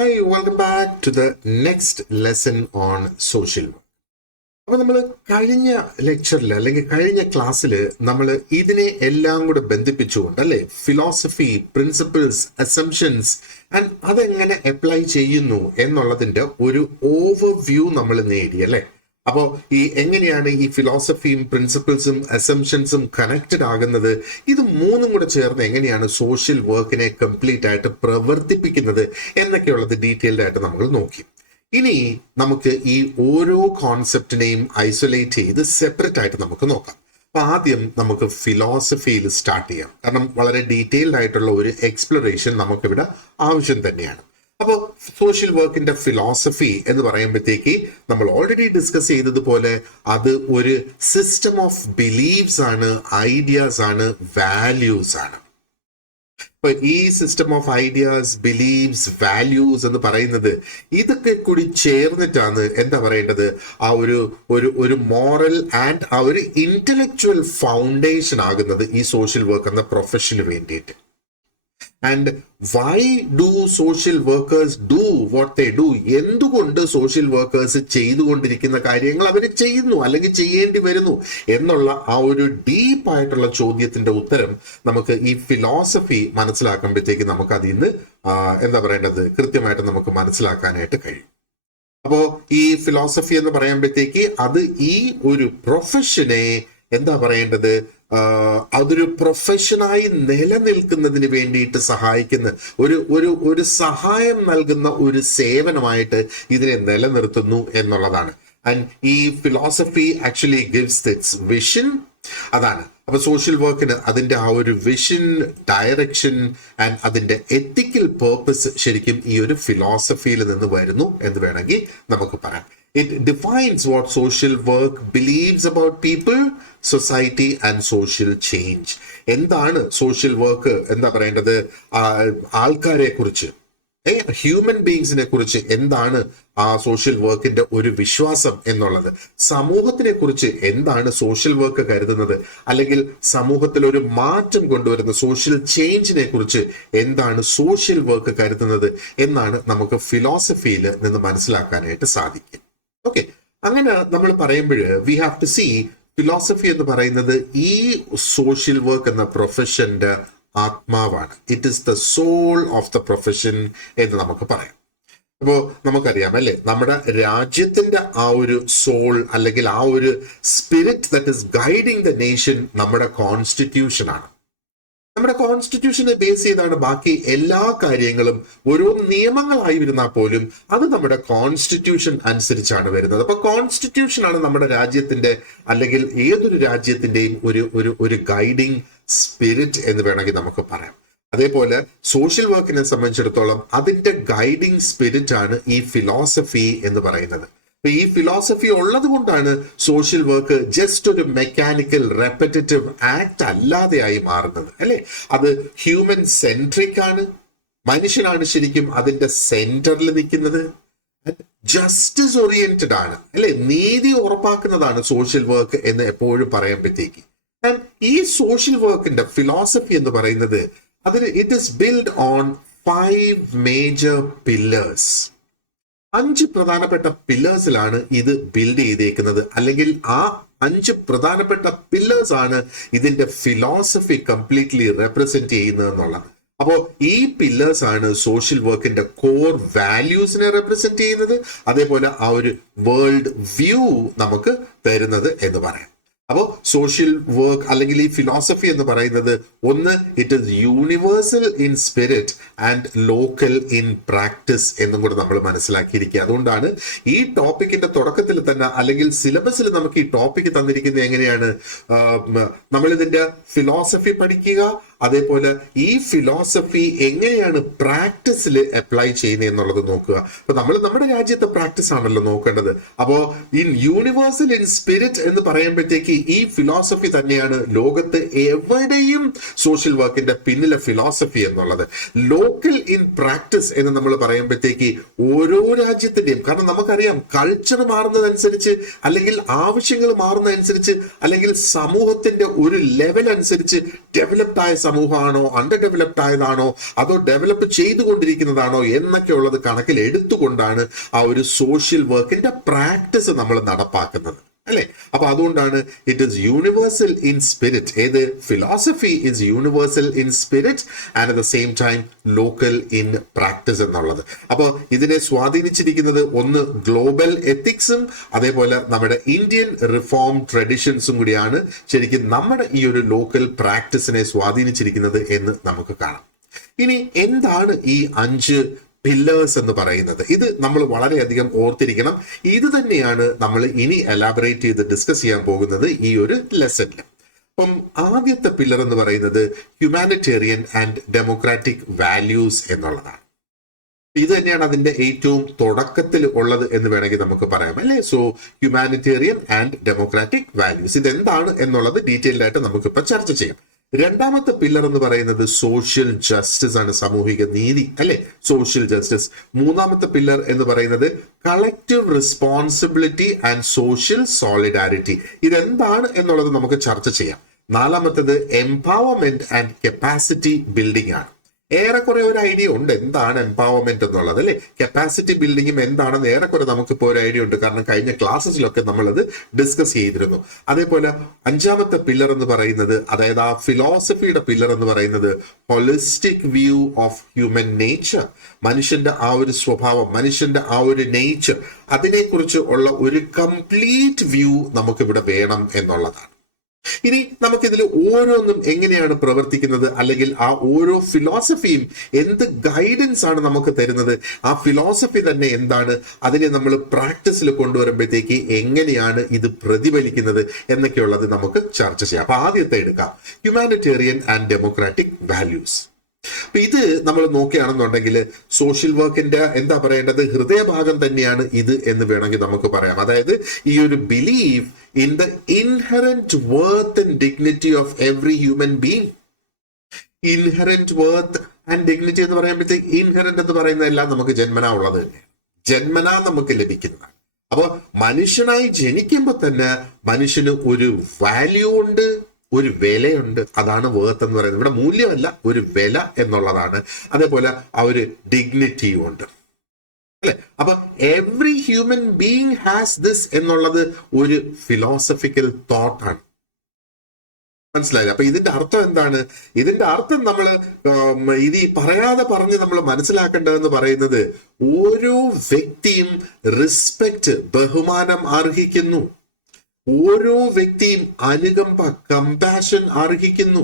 Hi, welcome back to the next lesson on social work. അപ്പോൾ നമ്മൾ കഴിഞ്ഞ ലെക്ചറിൽ അല്ലെങ്കിൽ കഴിഞ്ഞ ക്ലാസ്സിൽ നമ്മൾ ഇതിനെ എല്ലാം കൂടെ ബന്ധിപ്പിച്ചുകൊണ്ട് അല്ലേ ഫിലോസഫി, പ്രിൻസിപ്പിൾസ്, അസംഷൻസ് ആൻഡ് അതെങ്ങനെ അപ്ലൈ ചെയ്യുന്നു എന്നുള്ളതിൻ്റെ ഒരു ഓവർവ്യൂ നമ്മൾ നേടി അല്ലേ. അപ്പോൾ എങ്ങനെയാണ് ഈ ഫിലോസഫിയും പ്രിൻസിപ്പിൾസും അസംഷൻസും കണക്റ്റഡ് ആകുന്നത്, ഇത് മൂന്നും കൂടെ ചേർന്ന് എങ്ങനെയാണ് സോഷ്യൽ വർക്കിനെ കംപ്ലീറ്റ് ആയിട്ട് പ്രവർത്തിപ്പിക്കുന്നത് എന്നൊക്കെയുള്ളത് ഡീറ്റെയിൽഡ് ആയിട്ട് നമ്മൾ നോക്കി. ഇനി നമുക്ക് ഈ ഓരോ കോൺസെപ്റ്റിനെയും ഐസൊലേറ്റ് ചെയ്ത് സെപ്പറേറ്റ് ആയിട്ട് നമുക്ക് നോക്കാം. അപ്പൊ ആദ്യം നമുക്ക് ഫിലോസഫിയിൽ സ്റ്റാർട്ട് ചെയ്യാം, കാരണം വളരെ ഡീറ്റെയിൽഡ് ആയിട്ടുള്ള ഒരു എക്സ്പ്ലോറേഷൻ നമുക്കിവിടെ ആവശ്യം തന്നെയാണ്. അപ്പോൾ സോഷ്യൽ വർക്കിന്റെ ഫിലോസഫി എന്ന് പറയുമ്പോഴത്തേക്ക് നമ്മൾ ഓൾറെഡി ഡിസ്കസ് ചെയ്തതുപോലെ അത് ഒരു സിസ്റ്റം ഓഫ് ബിലീവ്സ് ആണ്, ഐഡിയാസ് ആണ്, വാല്യൂസ് ആണ്. ഇപ്പൊ ഈ system of ideas, believes, values എന്ന് പറയുന്നത് ഇതൊക്കെ കൂടി ചേർന്നിട്ടാണ് എന്താ പറയേണ്ടത്, ആ ഒരു മോറൽ ആൻഡ് ആ ഒരു ഇന്റലക്ച്വൽ ഫൗണ്ടേഷൻ ആകുന്നത് ഈ സോഷ്യൽ വർക്ക് എന്ന പ്രൊഫഷന് വേണ്ടിയിട്ട്. And why do social workers do what they do? എന്തുകൊണ്ട് സോഷ്യൽ വർക്കേഴ്സ് ചെയ്തുകൊണ്ടിരിക്കുന്ന കാര്യങ്ങൾ അവർ ചെയ്യുന്നു അല്ലെങ്കിൽ ചെയ്യേണ്ടി വരുന്നു എന്നുള്ള ആ ഒരു ഡീപ്പായിട്ടുള്ള ചോദ്യത്തിന്റെ ഉത്തരം നമുക്ക് ഈ ഫിലോസഫി മനസ്സിലാക്കുമ്പോഴത്തേക്ക് നമുക്ക് അതിൽ നിന്ന് എന്താ പറയേണ്ടത് കൃത്യമായിട്ട് നമുക്ക് മനസ്സിലാക്കാനായിട്ട് കഴിയും. അപ്പോൾ ഈ ഫിലോസഫി എന്ന് പറയുമ്പോഴത്തേക്ക് അത് ഈ ഒരു പ്രൊഫഷനെ എന്താ പറയേണ്ടത്, അതൊരു പ്രൊഫഷനായി നിലനിൽക്കുന്നതിന് വേണ്ടിയിട്ട് സഹായിക്കുന്ന ഒരു സഹായം നൽകുന്ന ഒരു സേവനമായിട്ട് ഇതിനെ നിലനിർത്തുന്നു എന്നുള്ളതാണ്. ആൻഡ് ഈ philosophy actually gives it's vision. അതാണ് അപ്പൊ സോഷ്യൽ വർക്കിന് അതിന്റെ ആ ഒരു വിഷൻ, ഡയറക്ഷൻ ആൻഡ് അതിന്റെ എത്തിക്കൽ പേർപ്പസ് ശരിക്കും ഈ ഒരു ഫിലോസഫിയിൽ നിന്ന് വരുന്നു എന്ന് വേണമെങ്കിൽ നമുക്ക് പറയാം. It defines what social work believes about people, society and social change. എന്താണ് സോഷ്യൽ വർക്ക് എന്താ പറയേണ്ടത്, ആൾക്കാരെ കുറിച്ച്, ഹ്യൂമൻ ബീങ്സിനെ കുറിച്ച് എന്താണ് ആ സോഷ്യൽ വർക്കിന്റെ ഒരു വിശ്വാസം എന്നുള്ളത്, സമൂഹത്തിനെ കുറിച്ച് എന്താണ് സോഷ്യൽ വർക്ക് കരുതുന്നത്, അല്ലെങ്കിൽ സമൂഹത്തിൽ ഒരു മാറ്റം കൊണ്ടുവരുന്ന സോഷ്യൽ ചേഞ്ചിനെ കുറിച്ച് എന്താണ് സോഷ്യൽ വർക്ക് കരുതുന്നത് എന്നാണ് നമുക്ക് ഫിലോസഫിയിൽ നിന്ന് മനസ്സിലാക്കാനായിട്ട് സാധിക്കും. ഓക്കെ, അങ്ങനെ നമ്മൾ പറയുമ്പോൾ we have to see philosophy എന്ന് പറയുന്നത് ഈ സോഷ്യൽ വർക്ക് എന്ന പ്രൊഫഷന്റെ ആത്മാവാണ്. It is the soul of the profession എന്ന് നമുക്ക് പറയാം. അപ്പോൾ നമുക്കറിയാം അല്ലേ, നമ്മുടെ രാജ്യത്തിന്റെ ആ ഒരു സോൾ അല്ലെങ്കിൽ ആ ഒരു spirit that is guiding the nation നമ്മുടെ കോൺസ്റ്റിറ്റ്യൂഷൻ ആണ്. നമ്മുടെ കോൺസ്റ്റിറ്റ്യൂഷനെ ബേസ് ചെയ്താണ് ബാക്കി എല്ലാ കാര്യങ്ങളും. ഓരോ നിയമങ്ങളായി വരുന്നാൽ പോലും അത് നമ്മുടെ കോൺസ്റ്റിറ്റ്യൂഷൻ അനുസരിച്ചാണ് വരുന്നത്. അപ്പൊ കോൺസ്റ്റിറ്റ്യൂഷൻ ആണ് നമ്മുടെ രാജ്യത്തിന്റെ അല്ലെങ്കിൽ ഏതൊരു രാജ്യത്തിന്റെയും ഒരു ഗൈഡിങ് സ്പിരിറ്റ് എന്ന് വേണമെങ്കിൽ നമുക്ക് പറയാം. അതേപോലെ സോഷ്യൽ വർക്കിനെ സംബന്ധിച്ചിടത്തോളം അതിന്റെ ഗൈഡിങ് സ്പിരിറ്റ് ആണ് ഈ ഫിലോസഫി എന്ന് പറയുന്നത്. ഈ ഫിലോസഫി ഉള്ളത് കൊണ്ടാണ് സോഷ്യൽ വർക്ക് ജസ്റ്റ് ഒരു മെക്കാനിക്കൽ റെപ്പറ്റേറ്റീവ് ആക്ട് അല്ലാതെയായി മാറുന്നത് അല്ലെ. അത് ഹ്യൂമൻ സെൻട്രിക് ആണ്, മനുഷ്യനാണ് ശരിക്കും അതിന്റെ സെന്ററിൽ നിൽക്കുന്നത്. ജസ്റ്റിസ് ഓറിയന്റഡ് ആണ് അല്ലെ, നീതി ഉറപ്പാക്കുന്നതാണ് സോഷ്യൽ വർക്ക് എന്ന് എപ്പോഴും പറയുമ്പോഴത്തേക്ക്. ഈ സോഷ്യൽ വർക്കിന്റെ ഫിലോസഫി എന്ന് പറയുന്നത് അതിന് it is build on 5 major pillars. 5 പ്രധാനപ്പെട്ട പില്ലേഴ്സിലാണ് ഇത് ബിൽഡ് ചെയ്തേക്കുന്നത്, അല്ലെങ്കിൽ ആ 5 പ്രധാനപ്പെട്ട പില്ലേഴ്സ് ആണ് ഇതിന്റെ ഫിലോസഫി കംപ്ലീറ്റ്ലി റെപ്രസെന്റ് ചെയ്യുന്നത് എന്നുള്ളത്. അപ്പോൾ ഈ പില്ലേഴ്സ് ആണ് സോഷ്യൽ വർക്കിന്റെ കോർ വാല്യൂസിനെ റെപ്രസെന്റ് ചെയ്യുന്നത്, അതേപോലെ ആ ഒരു വേൾഡ് വ്യൂ നമുക്ക് തരുന്നത് എന്ന് പറയാം. അപ്പോൾ സോഷ്യൽ വർക്ക് അല്ലെങ്കിൽ ഈ ഫിലോസഫി എന്ന് പറയുന്നത് ഒന്ന്, it is universal in spirit and local in practice എന്നും കൂടെ നമ്മൾ മനസ്സിലാക്കിയിരിക്കുക. അതുകൊണ്ടാണ് ഈ ടോപ്പിക്കിന്റെ തുടക്കത്തിൽ തന്നെ അല്ലെങ്കിൽ സിലബസിൽ നമുക്ക് ഈ ടോപ്പിക്ക് തന്നിരിക്കുന്നത് എങ്ങനെയാണ്, നമ്മളിതിന്റെ ഫിലോസഫി പഠിക്കുക, അതേപോലെ ഈ ഫിലോസഫി എങ്ങനെയാണ് പ്രാക്ടീസിൽ അപ്ലൈ ചെയ്യുന്നത് എന്നുള്ളത് നോക്കുക. അപ്പൊ നമ്മൾ നമ്മുടെ രാജ്യത്തെ പ്രാക്ടീസ് ആണല്ലോ നോക്കേണ്ടത്. അപ്പോൾ ഇൻ യൂണിവേഴ്സൽ ഇൻ സ്പിരിറ്റ് എന്ന് പറയുമ്പോഴത്തേക്ക് ഈ ഫിലോസഫി തന്നെയാണ് ലോകത്ത് എവിടെയും സോഷ്യൽ വർക്കിന്റെ പിന്നിലെ ഫിലോസഫി എന്നുള്ളത്. ലോക്കൽ ഇൻ പ്രാക്ടീസ് എന്ന് നമ്മൾ പറയുമ്പോഴത്തേക്ക് ഓരോ രാജ്യത്തിന്റെയും, കാരണം നമുക്കറിയാം കൾച്ചർ മാറുന്നതനുസരിച്ച് അല്ലെങ്കിൽ ആവശ്യങ്ങൾ മാറുന്നതനുസരിച്ച് അല്ലെങ്കിൽ സമൂഹത്തിന്റെ ഒരു ലെവൽ അനുസരിച്ച് ഡെവലപ്ഡ് ആയ സമൂഹമാണോ, അണ്ടർ ഡെവലപ്ഡ് ആയതാണോ, അതോ ഡെവലപ്പ് ചെയ്തുകൊണ്ടിരിക്കുന്നതാണോ എന്നൊക്കെ ഉള്ളത് കണക്കിൽ എടുത്തുകൊണ്ടാണ് ആ ഒരു സോഷ്യൽ വർക്കിന്റെ പ്രാക്ടീസ് നമ്മൾ നടപ്പാക്കുന്നത്, അല്ലെ? അപ്പൊ അതുകൊണ്ടാണ് it is universal in spirit. ഏത് philosophy is universal in spirit and at the same time local in practice എന്നുള്ളത്. അപ്പോൾ ഇതിനെ സ്വാധീനിച്ചിരിക്കുന്നത് ഒന്ന് ഗ്ലോബൽ എത്തിക്സും അതേപോലെ നമ്മുടെ ഇന്ത്യൻ റിഫോം ട്രഡീഷൻസും കൂടിയാണ് ശരിക്കും നമ്മുടെ ഈ ഒരു ലോക്കൽ പ്രാക്ടീസിനെ സ്വാധീനിച്ചിരിക്കുന്നത് എന്ന് നമുക്ക് കാണാം. ഇനി എന്താണ് ഈ 5 പില്ലേഴ്സ് എന്ന് പറയുന്നത്? ഇത് നമ്മൾ വളരെയധികം ഓർത്തിരിക്കണം. ഇത് തന്നെയാണ് നമ്മൾ ഇനി എലാബറേറ്റ് ചെയ്ത് ഡിസ്കസ് ചെയ്യാൻ പോകുന്നത് ഈ ഒരു ലെസണിൽ. അപ്പം ആദ്യത്തെ പില്ലർ എന്ന് പറയുന്നത് ഹ്യൂമാനിറ്റേറിയൻ ആൻഡ് ഡെമോക്രാറ്റിക് വാല്യൂസ് എന്നുള്ളതാണ്. ഇത് തന്നെയാണ് അതിന്റെ ഏറ്റവും തുടക്കത്തിൽ ഉള്ളത് എന്ന് വേണമെങ്കിൽ നമുക്ക് പറയാം, അല്ലെ? So humanitarian and democratic values ഇതെന്താണ് എന്നുള്ളത് ഡീറ്റെയിൽഡ് ആയിട്ട് നമുക്കിപ്പോൾ ചർച്ച ചെയ്യാം. രണ്ടാമത്തെ പില്ലർ എന്ന് പറയുന്നത് സോഷ്യൽ ജസ്റ്റിസ് ആണ്, സാമൂഹിക നീതി, അല്ലെ? Social justice. മൂന്നാമത്തെ പില്ലർ എന്ന് പറയുന്നത് collective responsibility and social solidarity. ഇതെന്താണ് എന്നുള്ളത് നമുക്ക് ചർച്ച ചെയ്യാം. നാലാമത്തേത് എംപവർമെന്റ് ആൻഡ് കപ്പാസിറ്റി ബിൽഡിംഗ് ആണ്. ഏറെക്കുറെ ഒരു ഐഡിയ ഉണ്ട് എന്താണ് എംപവർമെന്റ് എന്നുള്ളത്, അല്ലെ? കപ്പാസിറ്റി ബിൽഡിങ്ങും എന്താണെന്ന് ഏറെക്കുറെ നമുക്കിപ്പോൾ ഒരു ഐഡിയ ഉണ്ട്, കാരണം കഴിഞ്ഞ ക്ലാസ്സസിലൊക്കെ നമ്മളത് ഡിസ്കസ് ചെയ്തിരുന്നു. അതേപോലെ അഞ്ചാമത്തെ പില്ലർ എന്ന് പറയുന്നത്, അതായത് ആ ഫിലോസഫിയുടെ പില്ലർ എന്ന് പറയുന്നത് holistic view of human nature. മനുഷ്യന്റെ ആ ഒരു സ്വഭാവം, മനുഷ്യന്റെ ആ ഒരു നേച്ചർ, അതിനെക്കുറിച്ച് ഉള്ള ഒരു കംപ്ലീറ്റ് വ്യൂ നമുക്കിവിടെ വേണം എന്നുള്ളതാണ്. ഇനി നമുക്കിതിൽ ഓരോന്നും എങ്ങനെയാണ് പ്രവർത്തിക്കുന്നത്, അല്ലെങ്കിൽ ആ ഓരോ ഫിലോസഫിയും എന്ത് ഗൈഡൻസ് ആണ് നമുക്ക് തരുന്നത്, ആ ഫിലോസഫി തന്നെ എന്താണ്, അതിനെ നമ്മൾ പ്രാക്ടീസിൽ കൊണ്ടുവരുമ്പോഴത്തേക്ക് എങ്ങനെയാണ് ഇത് പ്രതിഫലിക്കുന്നത് എന്നൊക്കെയുള്ളത് നമുക്ക് ചർച്ച ചെയ്യാം. അപ്പൊ ആദ്യത്തെ എടുക്കാം, ഹ്യൂമാനിറ്റേറിയൻ ആൻഡ് ഡെമോക്രാറ്റിക് വാല്യൂസ്. അപ്പൊ ഇത് നമ്മൾ നോക്കുകയാണെന്നുണ്ടെങ്കിൽ സോഷ്യൽ വർക്കിന്റെ എന്താ പറയേണ്ടത്, ഹൃദയഭാഗം തന്നെയാണ് ഇത് എന്ന് വേണമെങ്കിൽ നമുക്ക് പറയാം. അതായത് ഈ ഒരു believe in the inherent worth and dignity of every human being. Inherent worth and dignity എന്ന് പറയുമ്പോഴത്തേക്ക് ഇൻഹെറന്റ് എന്ന് പറയുന്നതെല്ലാം നമുക്ക് ജന്മനാ ഉള്ളത് തന്നെ, ജന്മനാ നമുക്ക് ലഭിക്കുന്നതാണ്. അപ്പൊ മനുഷ്യനായി ജനിക്കുമ്പോൾ തന്നെ മനുഷ്യന് ഒരു വാല്യൂ ഉണ്ട്, ഒരു വിലയുണ്ട്. അതാണ് വേർത്ത് എന്ന് പറയുന്നത്. ഇവിടെ മൂല്യമല്ല, ഒരു വില എന്നുള്ളതാണ്. അതേപോലെ ആ ഒരു ഡിഗ്നിറ്റിയും ഉണ്ട്, അല്ലെ? അപ്പൊ every human being has this എന്നുള്ളത് ഒരു ഫിലോസഫിക്കൽ തോട്ടാണ്. മനസ്സിലായില്ല? അപ്പൊ ഇതിന്റെ അർത്ഥം എന്താണ്? ഇതിന്റെ അർത്ഥം നമ്മൾ ഇത് പറയാതെ പറഞ്ഞ് നമ്മൾ മനസ്സിലാക്കേണ്ടതെന്ന് പറയുന്നത്, ഓരോ വ്യക്തിയും റെസ്പെക്ട്, ബഹുമാനം അർഹിക്കുന്നു. ഓരോ വ്യക്തിയും അനുകമ്പ, കമ്പാഷൻ അർഹിക്കുന്നു.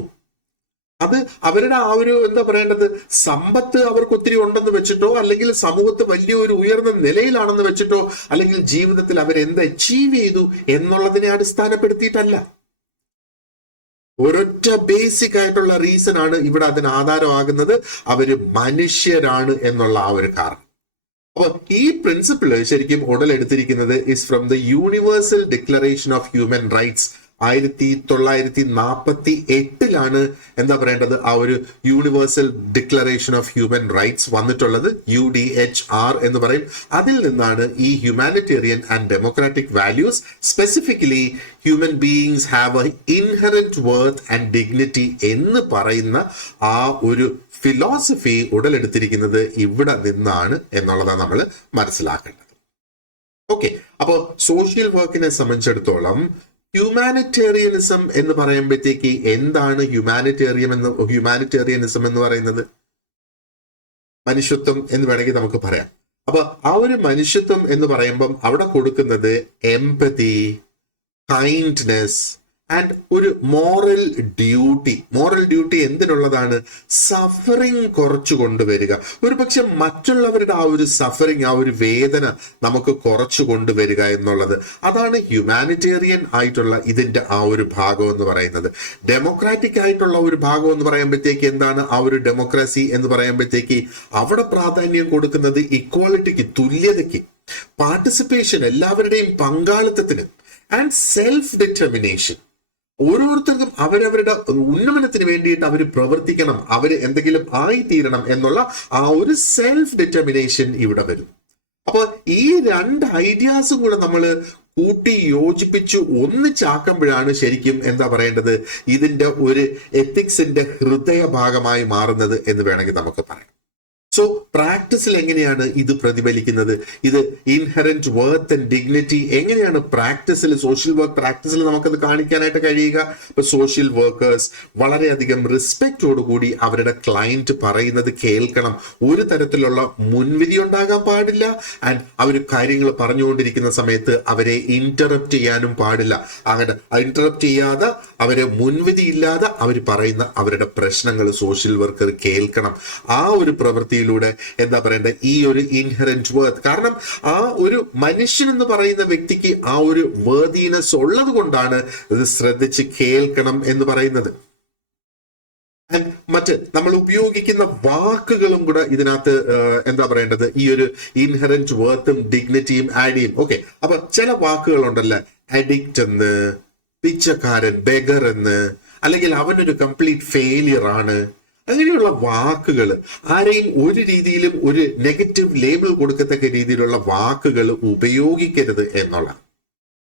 അത് അവരുടെ ആ ഒരു എന്താ പറയേണ്ടത്, സമ്പത്ത് അവർക്ക് ഒത്തിരി ഉണ്ടെന്ന് വെച്ചിട്ടോ, അല്ലെങ്കിൽ സമൂഹത്ത് വലിയ ഒരു ഉയർന്ന നിലയിലാണെന്ന് വെച്ചിട്ടോ, അല്ലെങ്കിൽ ജീവിതത്തിൽ അവരെന്ത് അച്ചീവ് ചെയ്തു എന്നുള്ളതിനെ അടിസ്ഥാനപ്പെടുത്തിയിട്ടല്ല. ഒരൊറ്റ ബേസിക് ആയിട്ടുള്ള റീസൺ ആണ് ഇവിടെ അതിന് ആധാരമാകുന്നത്, അവര് മനുഷ്യരാണ് എന്നുള്ള ആ ഒരു കാരണം. അപ്പൊ ഈ പ്രിൻസിപ്പിള് ശരിക്കും ഉടലെടുത്തിരിക്കുന്നത് is from the Universal Declaration of Human Rights. 1948 എന്താ പറയേണ്ടത്, ആ ഒരു Universal Declaration of Human Rights വന്നിട്ടുള്ളത്, UDHR എന്ന് പറയും. അതിൽ നിന്നാണ് ഈ humanitarian and democratic values, specifically human beings have a inherent worth and dignity എന്ന് പറയുന്ന ആ ഒരു ഫിലോസഫി ഉടലെടുത്തിരിക്കുന്നത് ഇവിടെ നിന്നാണ് എന്നുള്ളതാണ് നമ്മൾ മനസ്സിലാക്കേണ്ടത്. ഓക്കെ, അപ്പോൾ സോഷ്യൽ വർക്കിനെ സംബന്ധിച്ചിടത്തോളം ഹ്യൂമാനിറ്റേറിയനിസം എന്ന് പറയുമ്പോഴത്തേക്ക് എന്താണ് ഹ്യൂമാനിറ്റേറിയനിസം എന്ന് പറയുന്നത്? മനുഷ്യത്വം എന്ന് വേണമെങ്കിൽ നമുക്ക് പറയാം. അപ്പൊ ആ ഒരു മനുഷ്യത്വം എന്ന് പറയുമ്പം അവിടെ കൊടുക്കുന്നത് എംപതി, കൈൻഡ്നെസ് ആൻഡ് ഒരു മോറൽ ഡ്യൂട്ടി. മോറൽ ഡ്യൂട്ടി എന്തിനുള്ളതാണ്? സഫറിങ് കുറച്ചു കൊണ്ടുവരിക. ഒരു പക്ഷെ മറ്റുള്ളവരുടെ ആ ഒരു സഫറിങ്, ആ ഒരു വേദന നമുക്ക് കുറച്ചു കൊണ്ടുവരിക എന്നുള്ളത്, അതാണ് ഹ്യൂമാനിറ്റേറിയൻ ആയിട്ടുള്ള ഇതിന്റെ ആ ഒരു ഭാഗം എന്ന് പറയുന്നത്. ഡെമോക്രാറ്റിക് ആയിട്ടുള്ള ഒരു ഭാഗം എന്ന് പറയുമ്പോഴത്തേക്ക് എന്താണ് ആ ഒരു ഡെമോക്രസി എന്ന് പറയുമ്പോഴത്തേക്ക് അവിടെ പ്രാധാന്യം കൊടുക്കുന്നത് ഇക്വാലിറ്റിക്ക്, തുല്യതയ്ക്ക്, പാർട്ടിസിപ്പേഷൻ, എല്ലാവരുടെയും പങ്കാളിത്തത്തിന് ആൻഡ് സെൽഫ് ഡിറ്റർമിനേഷൻ. ഓരോരുത്തർക്കും അവരവരുടെ ഉന്നമനത്തിന് വേണ്ടിയിട്ട് അവർ പ്രവർത്തിക്കണം, അവർ എന്തെങ്കിലും ആയിത്തീരണം എന്നുള്ള ആ ഒരു സെൽഫ് ഡിറ്റർമിനേഷൻ ഇവിടെ വരും. അപ്പൊ ഈ രണ്ട് ഐഡിയാസും കൂടെ നമ്മൾ കൂട്ടി യോജിപ്പിച്ചു ഒന്നിച്ചാക്കുമ്പോഴാണ് ശരിക്കും എന്താ പറയേണ്ടത്, ഇതിന്റെ ഒരു എത്തിക്സിന്റെ ഹൃദയഭാഗമായി മാറുന്നത് എന്ന് വേണമെങ്കിൽ നമുക്ക് പറയാം. സോ പ്രാക്ടീസിൽ എങ്ങനെയാണ് ഇത് പ്രതിഫലിക്കുന്നത്? ഇത് ഇൻഹെറന്റ് വർത്ത് ആൻഡ് ഡിഗ്നിറ്റി എങ്ങനെയാണ് പ്രാക്ടീസിൽ, സോഷ്യൽ വർക്ക് പ്രാക്ടീസിൽ നമുക്കത് കാണിക്കാനായിട്ട് കഴിയുക? ഇപ്പൊ സോഷ്യൽ വർക്കേഴ്സ് വളരെയധികം റെസ്പെക്റ്റോടുകൂടി അവരുടെ ക്ലയന്റ് പറയുന്നത് കേൾക്കണം. ഒരു തരത്തിലുള്ള മുൻവിധി ഉണ്ടാകാൻ പാടില്ല. ആൻഡ് അവർ കാര്യങ്ങൾ പറഞ്ഞുകൊണ്ടിരിക്കുന്ന സമയത്ത് അവരെ ഇന്ററപ്റ്റ് ചെയ്യാനും പാടില്ല. അങ്ങനെ ഇന്ററപ്റ്റ് ചെയ്യാതെ അവരെ മുൻവിധി ഇല്ലാതെ അവർ പറയുന്ന അവരുടെ പ്രശ്നങ്ങൾ സോഷ്യൽ വർക്കർ കേൾക്കണം. ആ ഒരു പ്രവൃത്തി എന്താ പറയണ്ടേ, ഈ ഒരു ഇൻഹെറന്റ് വർത്ത്, കാരണം ആ ഒരു മനുഷ്യൻ എന്ന് പറയുന്ന വ്യക്തിക്ക് ആ ഒരു വേർതിനെസ് ഉള്ളത് കൊണ്ടാണ് ഇത് ശ്രദ്ധിച്ച് കേൾക്കണം എന്ന് പറയുന്നത്. മറ്റ് നമ്മൾ ഉപയോഗിക്കുന്ന വാക്കുകളും കൂടെ ഇതിനകത്ത് എന്താ പറയേണ്ടത്, ഈ ഒരു ഇൻഹെറന്റ് വർത്തും ഡിഗ്നിറ്റിയും ആഡ് ചെയ്യും. ഓക്കെ, അപ്പൊ ചില വാക്കുകളുണ്ടല്ലോ, അഡിക്റ്റ് എന്ന്, പിച്ചക്കാരൻ, ബെഗർ എന്ന്, അല്ലെങ്കിൽ അവനൊരു കംപ്ലീറ്റ് ഫെയിലിയർ ആണ്, അങ്ങനെയുള്ള വാക്കുകൾ ആരെയും ഒരു രീതിയിലും ഒരു നെഗറ്റീവ് ലേബിൾ കൊടുക്കത്തക്ക രീതിയിലുള്ള വാക്കുകൾ ഉപയോഗിക്കരുത് എന്നുള്ള.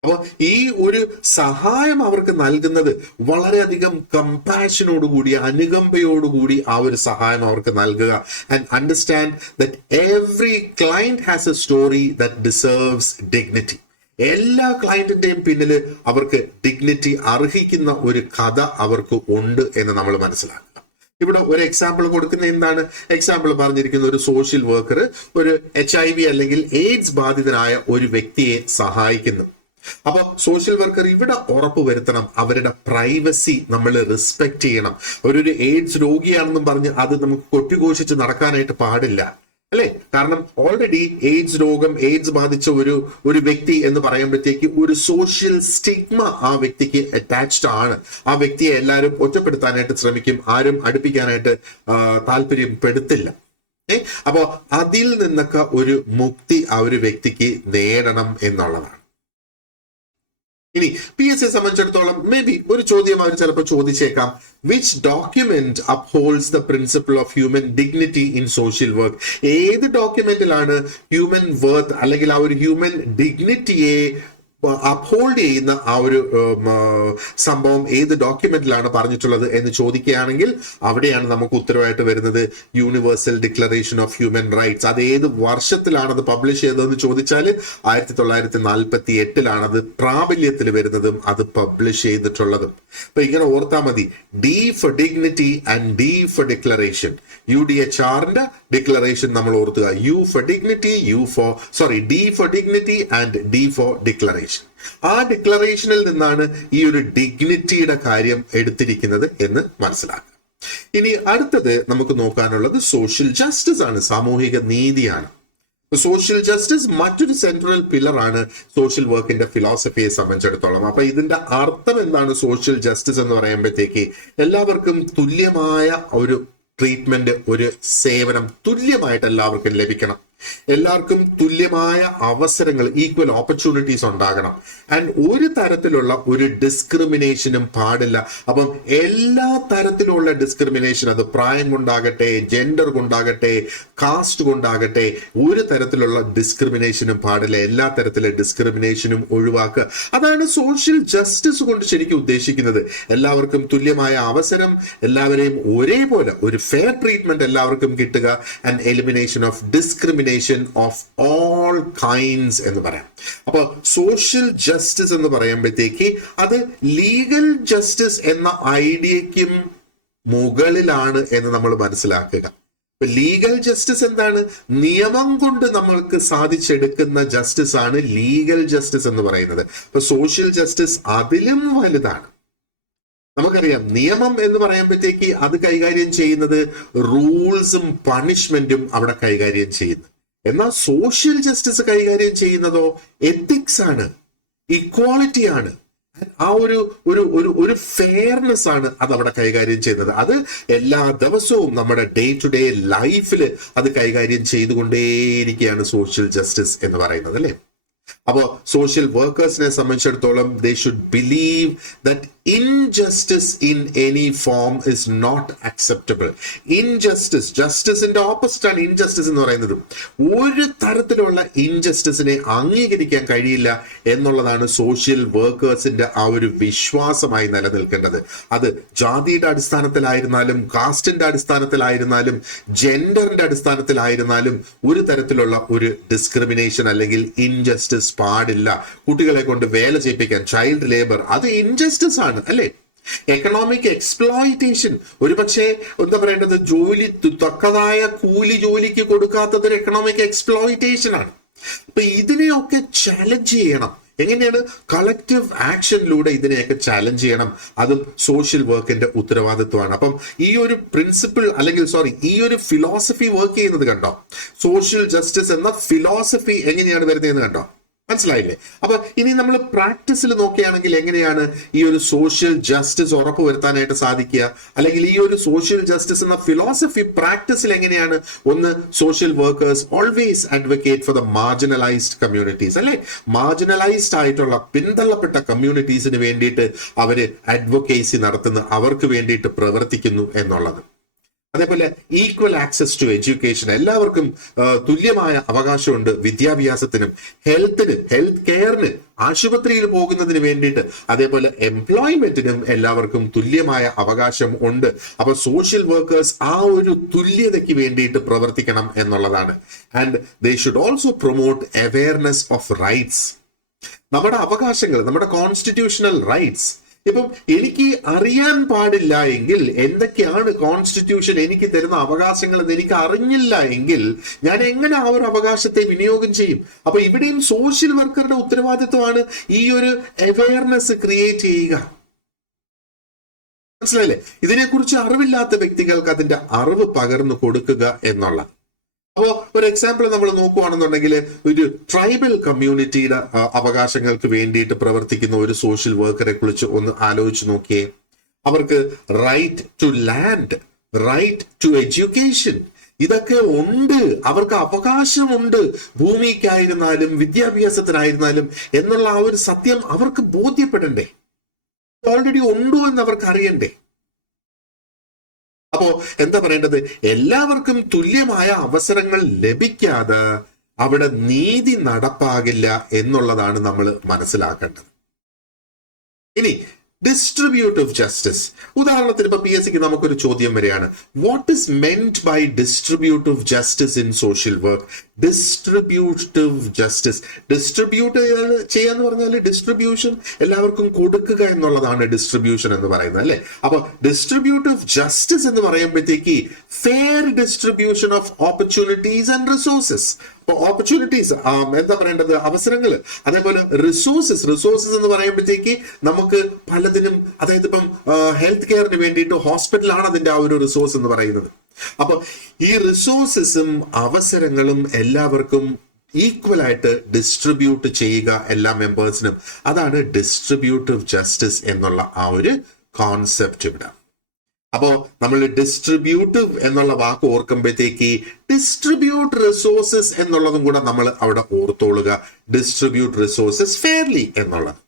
അപ്പോൾ ഈ ഒരു സഹായം അവർക്ക് നൽകുന്നത് വളരെയധികം കമ്പാഷനോടുകൂടി, അനുകമ്പയോടുകൂടി ആ ഒരു സഹായം അവർക്ക് നൽകുക. And understand that every client has A story that deserves dignity. എല്ലാ ക്ലയന്റിന്റെയും പിന്നിൽ അവർക്ക് ഡിഗ്നിറ്റി അർഹിക്കുന്ന ഒരു കഥ അവർക്ക് ഉണ്ട് എന്ന് നമ്മൾ മനസ്സിലാക്കുക. ഇവിടെ ഒരു എക്സാമ്പിൾ കൊടുക്കുന്ന എന്താണ്? എക്സാമ്പിൾ പറഞ്ഞിരിക്കുന്ന ഒരു സോഷ്യൽ വർക്കർ ഒരു HIV അല്ലെങ്കിൽ എയ്ഡ്സ് ബാധിതനായ ഒരു വ്യക്തിയെ സഹായിക്കുന്നു. അപ്പൊ സോഷ്യൽ വർക്കർ ഇവിടെ ഉറപ്പ് വരുത്തണം, അവരുടെ പ്രൈവസി നമ്മൾ റെസ്പെക്ട് ചെയ്യണം. ഒരു എയ്ഡ്സ് രോഗിയാണെന്നും പറഞ്ഞ് അത് നമുക്ക് കൊട്ടിഘോഷിച്ച് നടക്കാനായിട്ട് പാടില്ല, അല്ലെ? കാരണം ഓൾറെഡി എയ്ഡ്സ് രോഗം, എയ്ഡ്സ് ബാധിച്ച ഒരു വ്യക്തി എന്ന് പറയുമ്പോഴത്തേക്ക് ഒരു സോഷ്യൽ സ്റ്റിഗ്മ ആ വ്യക്തിക്ക് അറ്റാച്ച്ഡ് ആണ്. ആ വ്യക്തിയെ എല്ലാവരും ഒറ്റപ്പെടുത്താനായിട്ട് ശ്രമിക്കും, ആരും അടുപ്പിക്കാനായിട്ട് താല്പര്യപ്പെടുത്തില്ല. അപ്പോ അതിൽ നിന്നൊക്കെ ഒരു മുക്തി ആ ഒരു വ്യക്തിക്ക് നേടണം എന്നുള്ളതാണ്. ഇനി PSC സംബന്ധിച്ചിടത്തോളം മേ ബി ഒരു ചോദ്യം അവർ ചിലപ്പോൾ ചോദിച്ചേക്കാം, which document upholds the principle of human dignity in social work? ഏത് ഡോക്യുമെന്റിലാണ് ഹ്യൂമൻ വർത്ത് അല്ലെങ്കിൽ ആ ഒരു ഹ്യൂമൻ ഡിഗ്നിറ്റിയെ അപ്ഹോൾഡ് ചെയ്യുന്ന ആ ഒരു സംഭവം ഏത് ഡോക്യുമെന്റിലാണ് പറഞ്ഞിട്ടുള്ളത് എന്ന് ചോദിക്കുകയാണെങ്കിൽ അവിടെയാണ് നമുക്ക് ഉത്തരവായിട്ട് വരുന്നത് universal Declaration of Human rights. അത് ഏത് വർഷത്തിലാണ് അത് പബ്ലിഷ് ചെയ്തതെന്ന് ചോദിച്ചാൽ 1948 അത് പ്രാബല്യത്തിൽ വരുന്നതും അത് പബ്ലിഷ് ചെയ്തിട്ടുള്ളതും. അപ്പൊ ഇങ്ങനെ ഓർത്താൽ മതി, D for dignity and D for declaration. UDHRന്റെ ഡിക്ലറേഷൻ നമ്മൾ ഓർത്തുക, D for dignity and D for declaration. ആ ഡിക്ലറേഷനിൽ നിന്നാണ് ഈ ഒരു ഡിഗ്നിറ്റിയുടെ കാര്യം എടുത്തിരിക്കുന്നത് എന്ന് മനസ്സിലാക്കുക. ഇനി അടുത്തത് നമുക്ക് നോക്കാനുള്ളത് സോഷ്യൽ ജസ്റ്റിസ് ആണ്, സാമൂഹിക നീതിയാണ്. സോഷ്യൽ ജസ്റ്റിസ് മറ്റൊരു സെൻട്രൽ പില്ലർ ആണ് സോഷ്യൽ വർക്കിന്റെ ഫിലോസഫിയെ സംബന്ധിച്ചിടത്തോളം. അപ്പൊ ഇതിന്റെ അർത്ഥം എന്താണ്? സോഷ്യൽ ജസ്റ്റിസ് എന്ന് പറയുമ്പോഴത്തേക്ക് എല്ലാവർക്കും തുല്യമായ ഒരു ട്രീറ്റ്മെന്റ്, ഒരു സേവനം തുല്യമായിട്ട് എല്ലാവർക്കും ലഭിക്കണം. എല്ലാവർക്കും തുല്യമായ അവസരങ്ങൾ, ഈക്വൽ ഓപ്പർച്യൂണിറ്റീസ് ഉണ്ടാകണം. ആൻഡ് ഒരു തരത്തിലുള്ള ഒരു ഡിസ്ക്രിമിനേഷനും പാടില്ല. അപ്പം എല്ലാ തരത്തിലുള്ള ഡിസ്ക്രിമിനേഷൻ, അത് പ്രായം കൊണ്ടാകട്ടെ, ജെൻഡർ കൊണ്ടാകട്ടെ, കാസ്റ്റ് കൊണ്ടാകട്ടെ, ഒരു തരത്തിലുള്ള ഡിസ്ക്രിമിനേഷനും പാടില്ല. എല്ലാ തരത്തിലുള്ള ഡിസ്ക്രിമിനേഷനും ഒഴിവാക്കുക. അതാണ് സോഷ്യൽ ജസ്റ്റിസ് കൊണ്ട് ശരിക്കും ഉദ്ദേശിക്കുന്നത്. എല്ലാവർക്കും തുല്യമായ അവസരം, എല്ലാവരെയും ഒരേപോലെ ഒരു ഫെയർ ട്രീറ്റ്മെന്റ് എല്ലാവർക്കും കിട്ടുക, and elimination of discrimination of all kinds എന്ന് പറയാം. അപ്പൊ സോഷ്യൽ ജസ്റ്റിസ് എന്ന് പറയുമ്പോഴത്തേക്ക് അത് ലീഗൽ ജസ്റ്റിസ് എന്ന ഐഡിയയ്ക്കും മുകളിലാണ് എന്ന് നമ്മൾ മനസ്സിലാക്കുക. ലീഗൽ ജസ്റ്റിസ് എന്താണ്? നിയമം കൊണ്ട് നമ്മൾക്ക് സാധിച്ചെടുക്കുന്ന ജസ്റ്റിസ് ആണ് ലീഗൽ ജസ്റ്റിസ് എന്ന് പറയുന്നത്. അപ്പൊ സോഷ്യൽ ജസ്റ്റിസ് അതിലും വലുതാണ്. നമുക്കറിയാം, നിയമം എന്ന് പറയുമ്പോഴത്തേക്ക് അത് കൈകാര്യം ചെയ്യുന്നത് റൂൾസും പണിഷ്മെന്റും അവിടെ കൈകാര്യം ചെയ്യുന്നു. എന്നാൽ സോഷ്യൽ ജസ്റ്റിസ് കൈകാര്യം ചെയ്യുന്നതോ എത്തിക്സ് ആണ്, ഇക്വാളിറ്റി ആണ്, ആ ഒരു ഫെയർനെസ് ആണ് അത് അവിടെ കൈകാര്യം ചെയ്യുന്നത്. അത് എല്ലാ ദിവസവും നമ്മുടെ ഡേ ടു ഡേ ലൈഫിൽ അത് കൈകാര്യം ചെയ്തുകൊണ്ടേയിരിക്കുകയാണ് സോഷ്യൽ ജസ്റ്റിസ് എന്ന് പറയുന്നത്, അല്ലേ? അപ്പോൾ സോഷ്യൽ വർക്കേഴ്സിനെ സംബന്ധിച്ചിടത്തോളം they should believe that injustice in any form is not acceptable. Injustice, ജസ്റ്റിസിന്റെ ഓപ്പോസിറ്റ് ആണ് ഇൻജസ്റ്റിസ് എന്ന് പറയുന്നത്. ഒരു തരത്തിലുള്ള ഇൻജസ്റ്റിസിനെ അംഗീകരിക്കാൻ കഴിയില്ല എന്നുള്ളതാണ് സോഷ്യൽ വർക്കേഴ്സിന്റെ ആ ഒരു വിശ്വാസമായി നിലനിൽക്കേണ്ടത്. അത് ജാതിയുടെ അടിസ്ഥാനത്തിലായിരുന്നാലും കാസ്റ്റിന്റെ അടിസ്ഥാനത്തിലായിരുന്നാലും ജെൻഡറിന്റെ അടിസ്ഥാനത്തിലായിരുന്നാലും ഒരു തരത്തിലുള്ള ഒരു ഡിസ്ക്രിമിനേഷൻ അല്ലെങ്കിൽ ഇൻജസ്റ്റിസ് പാടില്ല. കുട്ടികളെ കൊണ്ട് വേല ചെയ്യിപ്പിക്കാൻ, ചൈൽഡ് ലേബർ, അത് ഇൻജസ്റ്റിസ് ആണ് അല്ലേ? എക്കണോമിക് എക്സ്പ്ലോയിറ്റേഷൻ, ഒരുപക്ഷെ എന്താ പറയേണ്ടത്, ജോലി തക്കതായ കൂലി ജോലിക്ക് കൊടുക്കാത്തത് ഒരു എക്കണോമിക് എക്സ്പ്ലോയിറ്റേഷൻ ആണ്. അപ്പൊ ഇതിനെയൊക്കെ ചാലഞ്ച് ചെയ്യണം. എങ്ങനെയാണ്? കളക്റ്റീവ് ആക്ഷനിലൂടെ ഇതിനെയൊക്കെ ചാലഞ്ച് ചെയ്യണം. അതും സോഷ്യൽ വർക്കിന്റെ ഉത്തരവാദിത്വമാണ്. അപ്പം ഈ ഒരു പ്രിൻസിപ്പിൾ അല്ലെങ്കിൽ ഈ ഒരു ഫിലോസഫി വർക്ക് ചെയ്യുന്നത് കണ്ടോ? സോഷ്യൽ ജസ്റ്റിസ് എന്ന ഫിലോസഫി എങ്ങനെയാണ് വരുന്നതെന്ന് കണ്ടോ? മനസ്സിലായില്ലേ? അപ്പൊ ഇനി നമ്മൾ പ്രാക്ടീസിൽ നോക്കുകയാണെങ്കിൽ എങ്ങനെയാണ് ഈ ഒരു സോഷ്യൽ ജസ്റ്റിസ് ഉറപ്പുവരുത്താനായിട്ട് സാധിക്കുക, അല്ലെങ്കിൽ ഈ ഒരു സോഷ്യൽ ജസ്റ്റിസ് എന്ന ഫിലോസഫി പ്രാക്ടീസിൽ എങ്ങനെയാണ്? ഒന്ന്, social workers always advocate for the marginalised communities, അല്ലെ? മാർജിനലൈസ്ഡ് ആയിട്ടുള്ള പിന്തള്ളപ്പെട്ട കമ്മ്യൂണിറ്റീസിന് വേണ്ടിയിട്ട് അവര് അഡ്വക്കേസി നടത്തുന്നു, അവർക്ക് വേണ്ടിയിട്ട് പ്രവർത്തിക്കുന്നു എന്നുള്ളത്. അതേപോലെ ഈക്വൽ ആക്സസ് ടു എഡ്യൂക്കേഷൻ, എല്ലാവർക്കും തുല്യമായ അവകാശമുണ്ട് വിദ്യാഭ്യാസത്തിനും ഹെൽത്ത് കെയറിന്, ആശുപത്രിയിൽ പോകുന്നതിന് വേണ്ടിയിട്ട്, അതേപോലെ എംപ്ലോയ്മെന്റിനും എല്ലാവർക്കും തുല്യമായ അവകാശം ഉണ്ട്. അപ്പൊ സോഷ്യൽ വർക്കേഴ്സ് ആ ഒരു തുല്യതയ്ക്ക് വേണ്ടിയിട്ട് പ്രവർത്തിക്കണം എന്നുള്ളതാണ്. And they should also promote awareness of rights. നമ്മുടെ അവകാശങ്ങൾ, നമ്മുടെ കോൺസ്റ്റിറ്റ്യൂഷണൽ റൈറ്റ്സ്, ഇപ്പം എനിക്ക് അറിയാൻ പാടില്ല എങ്കിൽ, എന്തൊക്കെയാണ് കോൺസ്റ്റിറ്റ്യൂഷൻ എനിക്ക് തരുന്ന അവകാശങ്ങൾ എന്ന് എനിക്ക് അറിഞ്ഞില്ല എങ്കിൽ ഞാൻ എങ്ങനെ ആ ഒരു അവകാശത്തെ വിനിയോഗം ചെയ്യും? അപ്പൊ ഇവിടെയും സോഷ്യൽ വർക്കറുടെ ഉത്തരവാദിത്വമാണ് ഈ ഒരു അവയർനെസ് ക്രിയേറ്റ് ചെയ്യുക. മനസ്സിലായില്ലേ? ഇതിനെക്കുറിച്ച് അറിവില്ലാത്ത വ്യക്തികൾക്ക് അതിന്റെ അറിവ് പകർന്നു കൊടുക്കുക എന്നുള്ള. അപ്പോ ഒരു എക്സാമ്പിൾ നമ്മൾ നോക്കുകയാണെന്നുണ്ടെങ്കിൽ, ഒരു ട്രൈബൽ കമ്മ്യൂണിറ്റിയുടെ അവകാശങ്ങൾക്ക് വേണ്ടിയിട്ട് പ്രവർത്തിക്കുന്ന ഒരു സോഷ്യൽ വർക്കറെ കുറിച്ച് ഒന്ന് ആലോചിച്ച് നോക്കിയേ. അവർക്ക് right to land, right to education, ഇതൊക്കെ ഉണ്ട്. അവർക്ക് അവകാശമുണ്ട്, ഭൂമിക്കായിരുന്നാലും വിദ്യാഭ്യാസത്തിനായിരുന്നാലും എന്നുള്ള ആ ഒരു സത്യം അവർക്ക് ബോധ്യപ്പെടണ്ടേ? ഓൾറെഡി ഉണ്ടോ എന്ന് അവർക്ക് അറിയണ്ടേ? അപ്പോ എന്താ പറയേണ്ടത്? എല്ലാവർക്കും തുല്യമായ അവസരങ്ങൾ ലഭിക്കാതെ അവിടെ നീതി നടപ്പാകില്ല എന്നുള്ളതാണ് നമ്മൾ മനസ്സിലാക്കേണ്ടത്. ഇനി ഡിസ്ട്രിബ്യൂട്ടീവ് ജസ്റ്റിസ്, ഉദാഹരണത്തിന് ഇപ്പൊ PSC നമുക്കൊരു ചോദ്യം വരികയാണ്, what is meant by distributive justice in social work? Distributive justice, distribute ചെയ്യാന്ന് പറഞ്ഞാൽ ഡിസ്ട്രിബ്യൂഷൻ, എല്ലാവർക്കും കൊടുക്കുക എന്നുള്ളതാണ് ഡിസ്ട്രിബ്യൂഷൻ എന്ന് പറയുന്നത്, അല്ലെ? അപ്പൊ ഡിസ്ട്രിബ്യൂട്ടീവ് ജസ്റ്റിസ് എന്ന് പറയുമ്പോഴത്തേക്ക് fair distribution of opportunities and resources. Opportunities, എന്താ പറയേണ്ടത്, അവസരങ്ങൾ, അതേപോലെ റിസോഴ്സസ് എന്ന് പറയുമ്പോഴത്തേക്ക് നമുക്ക് പലതിനും, അതായത് ഇപ്പം ഹെൽത്ത് കെയറിന് വേണ്ടിയിട്ട് ഹോസ്പിറ്റലാണ് അതിന്റെ ആ ഒരു റിസോഴ്സ് എന്ന് പറയുന്നത്. അപ്പൊ ഈ റിസോഴ്സസും അവസരങ്ങളും എല്ലാവർക്കും ഈക്വൽ ആയിട്ട് ഡിസ്ട്രിബ്യൂട്ട് ചെയ്യുക എല്ലാ മെമ്പേഴ്സിനും, അതാണ് ഡിസ്ട്രിബ്യൂട്ടീവ് ജസ്റ്റിസ് എന്നുള്ള ആ ഒരു കോൺസെപ്റ്റ് ഇവിടെ. അപ്പോ നമ്മൾ ഡിസ്ട്രിബ്യൂട്ടീവ് എന്നുള്ള വാക്ക് ഓർക്കുമ്പോഴത്തേക്ക് ഡിസ്ട്രിബ്യൂട്ട് റിസോഴ്സസ് എന്നുള്ളതും കൂടെ നമ്മൾ അവിടെ ഓർത്തോളുക. ഡിസ്ട്രിബ്യൂട്ട് റിസോഴ്സസ് ഫെയർലി എന്നുള്ളത്.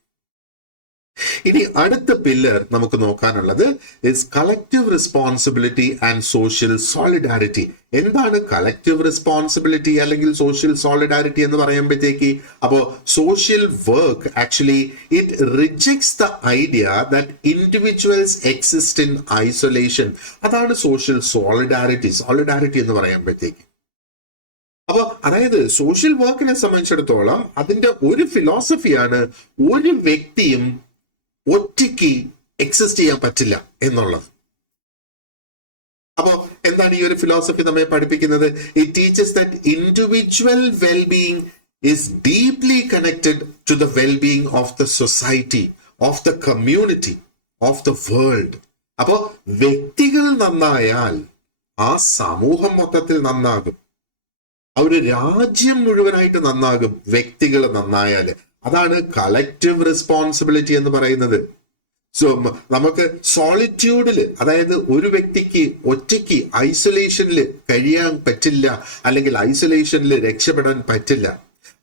ഇനി അടുത്ത പില്ലർ നമുക്ക് നോക്കാനുള്ളത് is collective responsibility and social solidarity. എന്താണ് കളക്റ്റീവ് റെസ്പോൺസിബിലിറ്റി അല്ലെങ്കിൽ സോഷ്യൽ സോളിഡാരിറ്റി എന്ന് പറയുമ്പോഴത്തേക്ക്, അപ്പോ social work actually it rejects the idea that individuals exist in isolation. അതാണ് സോഷ്യൽ സോളിഡാരിറ്റി എന്ന് പറയുമ്പോഴത്തേക്ക്. അപ്പൊ അതായത് സോഷ്യൽ വർക്കിനെ സംബന്ധിച്ചിടത്തോളം അതിന്റെ ഒരു ഫിലോസഫിയാണ് ഒരു വ്യക്തിയും ഒറ്റയ്ക്ക് എക്സിസ്റ്റ് ചെയ്യാൻ പറ്റില്ല എന്നുള്ളത്. അപ്പോ എന്താണ് ഈ ഒരു ഫിലോസഫി നമ്മെ പഠിപ്പിക്കുന്നത്? It teaches that individual wellbeing is deeply connected to the well-being of the society, of the community, of the world. അപ്പോ വ്യക്തികൾ നന്നായാൽ ആ സമൂഹം മൊത്തത്തിൽ നന്നാകും, ആ ഒരു രാജ്യം മുഴുവനായിട്ട് നന്നാകും വ്യക്തികൾ നന്നായാൽ. അതാണ് കളക്റ്റീവ് റെസ്പോൺസിബിലിറ്റി എന്ന് പറയുന്നത്. സോ നമുക്ക് സോളിറ്റ്യൂഡിൽ, അതായത് ഒരു വ്യക്തിക്ക് ഒറ്റയ്ക്ക് ഐസൊലേഷനിൽ കഴിയാൻ പറ്റില്ല, അല്ലെങ്കിൽ ഐസൊലേഷനിൽ രക്ഷപ്പെടാൻ പറ്റില്ല.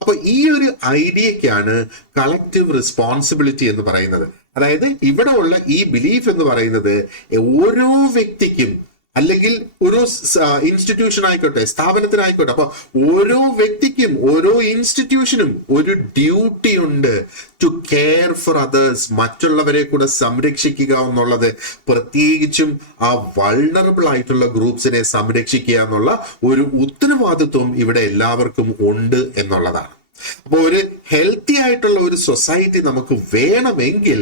അപ്പൊ ഈ ഒരു ഐഡിയക്കാണ് കളക്റ്റീവ് റെസ്പോൺസിബിലിറ്റി എന്ന് പറയുന്നത്. അതായത് ഇവിടെ ഉള്ള ഈ ബിലീഫ് എന്ന് പറയുന്നത് ഓരോ വ്യക്തിക്കും അല്ലെങ്കിൽ ഒരു ഇൻസ്റ്റിറ്റ്യൂഷൻ ആയിക്കോട്ടെ, സ്ഥാപനത്തിനായിക്കോട്ടെ, അപ്പൊ ഓരോ വ്യക്തിക്കും ഓരോ ഇൻസ്റ്റിറ്റ്യൂഷനും ഒരു ഡ്യൂട്ടി ഉണ്ട് ടു കെയർ ഫോർ അതേഴ്സ്, മറ്റുള്ളവരെ കൂടെ സംരക്ഷിക്കുക എന്നുള്ളത്, പ്രത്യേകിച്ചും ആ വൾണറബിൾ ആയിട്ടുള്ള ഗ്രൂപ്പ്സിനെ സംരക്ഷിക്കുക എന്നുള്ള ഒരു ഉത്തരവാദിത്വം ഇവിടെ എല്ലാവർക്കും ഉണ്ട് എന്നുള്ളതാണ്. അപ്പൊ ഒരു ഹെൽത്തി ആയിട്ടുള്ള ഒരു സൊസൈറ്റി നമുക്ക് വേണമെങ്കിൽ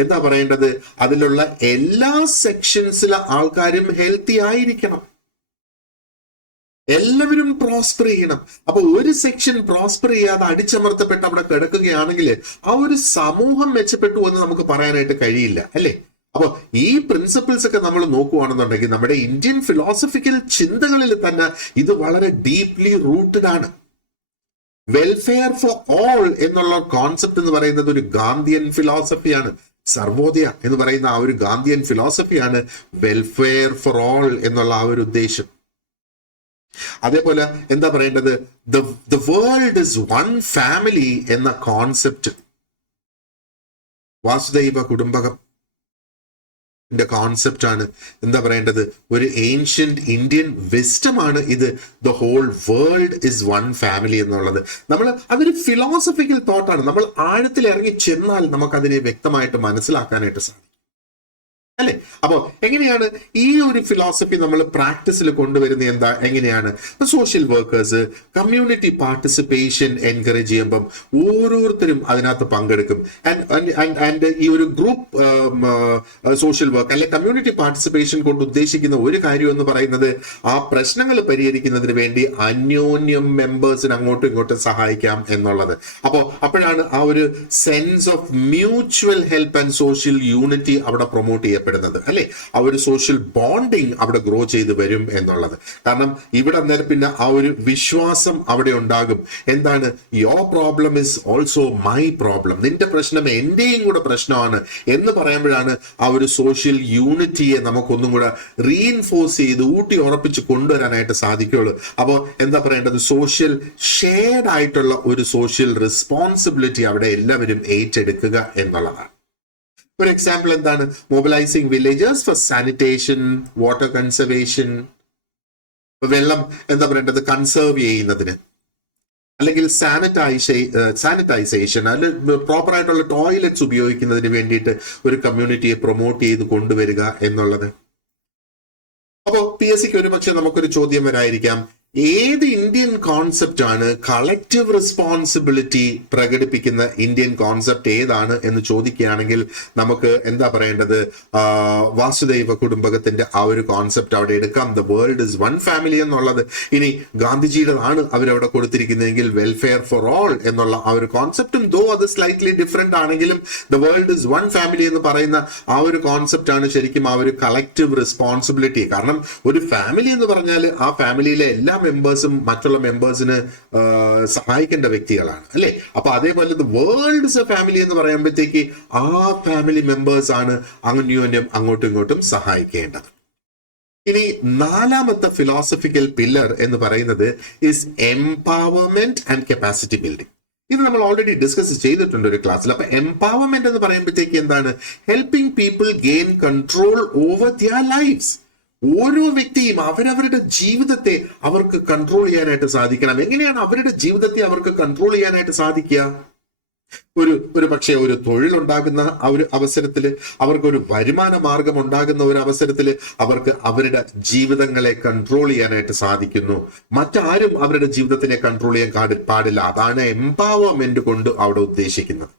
എന്താ പറയേണ്ടത്, അതിലുള്ള എല്ലാ സെക്ഷൻസിലെ ആൾക്കാരും ഹെൽത്തി ആയിരിക്കണം, എല്ലാവരും പ്രോസ്പർ ചെയ്യണം. അപ്പൊ ഒരു സെക്ഷൻ പ്രോസ്പർ ചെയ്യാതെ അടിച്ചമർത്തപ്പെട്ട് അവിടെ കിടക്കുകയാണെങ്കിൽ ആ ഒരു സമൂഹം മെച്ചപ്പെട്ടു എന്ന് നമുക്ക് പറയാനായിട്ട് കഴിയില്ല, അല്ലേ? അപ്പൊ ഈ പ്രിൻസിപ്പിൾസ് ഒക്കെ നമ്മൾ നോക്കുകയാണെന്നുണ്ടെങ്കിൽ നമ്മുടെ ഇന്ത്യൻ ഫിലോസഫിക്കൽ ചിന്തകളിൽ തന്നെ ഇത് വളരെ ഡീപ്ലി റൂട്ടഡ് ആണ്. വെൽഫെയർ ഫോർ ഓൾ എന്നുള്ള കോൺസെപ്റ്റ് എന്ന് പറയുന്നത് ഒരു ഗാന്ധിയൻ ഫിലോസഫിയാണ്. സർവോദയ എന്ന് പറയുന്ന ആ ഒരു ഗാന്ധിയൻ ഫിലോസഫിയാണ് വെൽഫെയർ ഫോർ ഓൾ എന്നുള്ള ആ ഒരു ഉദ്ദേശം. അതേപോലെ എന്താ പറയേണ്ടത്, the world is one family എന്ന കോൺസെപ്റ്റ്, വാസുദൈവ കുടുംബകം കോൺസെപ്റ്റ് ആണ് എന്താ പറയേണ്ടത്, ഒരു ഏൻഷ്യന്റ് ഇന്ത്യൻ വിസ്റ്റമാണ് ഇത്. The whole world is one family എന്നുള്ളത് അതൊരു ഫിലോസഫിക്കൽ തോട്ടാണ്. നമ്മൾ ആഴത്തിൽ ഇറങ്ങി ചെന്നാൽ നമുക്കതിനെ വ്യക്തമായിട്ട് മനസ്സിലാക്കാനായിട്ട് സാധിക്കും, അല്ലെ? അപ്പൊ എങ്ങനെയാണ് ഈ ഒരു ഫിലോസഫി നമ്മൾ പ്രാക്ടീസിൽ കൊണ്ടുവരുന്നത്? എങ്ങനെയാണ് social workers community participation encourage ചെയ്യുമ്പം ഓരോരുത്തരും അതിനകത്ത് പങ്കെടുക്കും. ആൻഡ് ഈ ഒരു ഗ്രൂപ്പ് സോഷ്യൽ വർക്ക് അല്ലെ കമ്മ്യൂണിറ്റി പാർട്ടിസിപ്പേഷൻ കൊണ്ട് ഉദ്ദേശിക്കുന്ന ഒരു കാര്യം എന്ന് പറയുന്നത് ആ പ്രശ്നങ്ങൾ പരിഹരിക്കുന്നതിന് വേണ്ടി അന്യോന്യം മെമ്പേഴ്സിന് അങ്ങോട്ടും ഇങ്ങോട്ടും സഹായിക്കാം എന്നുള്ളത്. അപ്പോഴാണ് ആ ഒരു sense of mutual help and social unity അവിടെ പ്രൊമോട്ട് ചെയ്യപ്പെടുന്നത്, അല്ലെ? ആ ഒരു സോഷ്യൽ ബോണ്ടിങ് അവിടെ ഗ്രോ ചെയ്ത് വരും എന്നുള്ളത്. കാരണം ഇവിടെ അന്നേരം പിന്നെ ആ ഒരു വിശ്വാസം അവിടെ ഉണ്ടാകും. എന്താണ്, your problem is also my problem, നിന്റെ പ്രശ്നം എന്റെയും കൂടെ പ്രശ്നമാണ് എന്ന് പറയുമ്പോഴാണ് ആ ഒരു സോഷ്യൽ യൂണിറ്റിയെ നമുക്കൊന്നും കൂടെ റീഇൻഫോഴ്സ് ചെയ്ത് ഊട്ടി ഉറപ്പിച്ച് കൊണ്ടുവരാനായിട്ട് സാധിക്കുള്ളൂ. അപ്പോൾ എന്താ പറയേണ്ടത്, സോഷ്യൽ ഷെയർഡ് ആയിട്ടുള്ള ഒരു സോഷ്യൽ റെസ്പോൺസിബിലിറ്റി അവിടെ എല്ലാവരും ഏറ്റെടുക്കുക എന്നുള്ളതാണ്. ഒരു എക്സാമ്പിൾ എന്താണ്, mobilising villagers for sanitation, water conservation, വെള്ളം എന്താ പറയേണ്ടത് കൺസേർവ് ചെയ്യുന്നതിന്, അല്ലെങ്കിൽ സാനിറ്റൈസേഷൻ അല്ലെങ്കിൽ പ്രോപ്പർ ആയിട്ടുള്ള ടോയ്ലറ്റ്സ് ഉപയോഗിക്കുന്നതിന് വേണ്ടിയിട്ട് ഒരു കമ്മ്യൂണിറ്റിയെ പ്രൊമോട്ട് ചെയ്ത് കൊണ്ടുവരിക എന്നുള്ളത്. അപ്പോൾ PSCക്ക് ഒരു പക്ഷെ നമുക്കൊരു ചോദ്യം വരായിരിക്കാം, ഏത് ഇന്ത്യൻ കോൺസെപ്റ്റ് ആണ് കളക്റ്റീവ് റെസ്പോൺസിബിലിറ്റി പ്രകടിപ്പിക്കുന്ന ഇന്ത്യൻ കോൺസെപ്റ്റ് ഏതാണ് എന്ന് ചോദിക്കുകയാണെങ്കിൽ നമുക്ക് എന്താ പറയേണ്ടത്, വാസുദൈവ കുടുംബകത്തിന്റെ ആ ഒരു കോൺസെപ്റ്റ് അവിടെ എടുക്കാം. The world is one family എന്നുള്ളത്. ഇനി ഗാന്ധിജിയുടേതാണ് അവരവിടെ കൊടുത്തിരിക്കുന്നതെങ്കിൽ വെൽഫെയർ ഫോർ ഓൾ എന്നുള്ള ആ ഒരു കോൺസെപ്റ്റും ദോ അത് സ്ലൈറ്റ്ലി ഡിഫറെന്റ് ആണെങ്കിലും the world is one family എന്ന് പറയുന്ന ആ ഒരു കോൺസെപ്റ്റ് ആണ് ശരിക്കും ആ ഒരു കളക്റ്റീവ് റെസ്പോൺസിബിലിറ്റി. കാരണം ഒരു ഫാമിലി എന്ന് പറഞ്ഞാൽ ആ ഫാമിലിയിലെ എല്ലാ മെമ്പേഴ്സും മറ്റുള്ള മെമ്പേഴ്സിന് സഹായിക്കേണ്ട വ്യക്തികളാണ്, അല്ലെ? അപ്പൊ അതേപോലെ വേൾഡ് ഇസ് എ ഫാമിലി എന്ന് പറയുമ്പോഴത്തേക്ക് ആ ഫാമിലി മെമ്പേഴ്സ് ആണ് അന്യോന്യം അങ്ങോട്ടും ഇങ്ങോട്ടും സഹായിക്കേണ്ടത്. ഇനി നാലാമത്തെ ഫിലോസഫിക്കൽ പില്ലർ എന്ന് പറയുന്നത് is empowerment and capacity building. ഇത് നമ്മൾ ഓൾറെഡി ഡിസ്കസ് ചെയ്തിട്ടുണ്ട് ഒരു ക്ലാസ്സിൽ. അപ്പൊ എംപവർമെന്റ് എന്ന് പറയുമ്പോഴത്തേക്ക് എന്താണ്, helping people gain control over their lives. ഓരോ വ്യക്തിയും അവരവരുടെ ജീവിതത്തെ അവർക്ക് കൺട്രോൾ ചെയ്യാനായിട്ട് സാധിക്കണം. എങ്ങനെയാണ് അവരുടെ ജീവിതത്തെ അവർക്ക് കൺട്രോൾ ചെയ്യാനായിട്ട് സാധിക്കുക? ഒരു പക്ഷേ ഒരു തൊഴിലുണ്ടാകുന്ന ആ ഒരു അവസരത്തിൽ, അവർക്കൊരു വരുമാന മാർഗം ഉണ്ടാകുന്ന ഒരു അവസരത്തിൽ അവർക്ക് അവരുടെ ജീവിതങ്ങളെ കൺട്രോൾ ചെയ്യാനായിട്ട് സാധിക്കുന്നു. മറ്റാരും അവരുടെ ജീവിതത്തിനെ കൺട്രോൾ ചെയ്യാൻ പാടില്ല. അതാണ് എംപവർമെന്റ് കൊണ്ട് അവിടെ ഉദ്ദേശിക്കുന്നത്.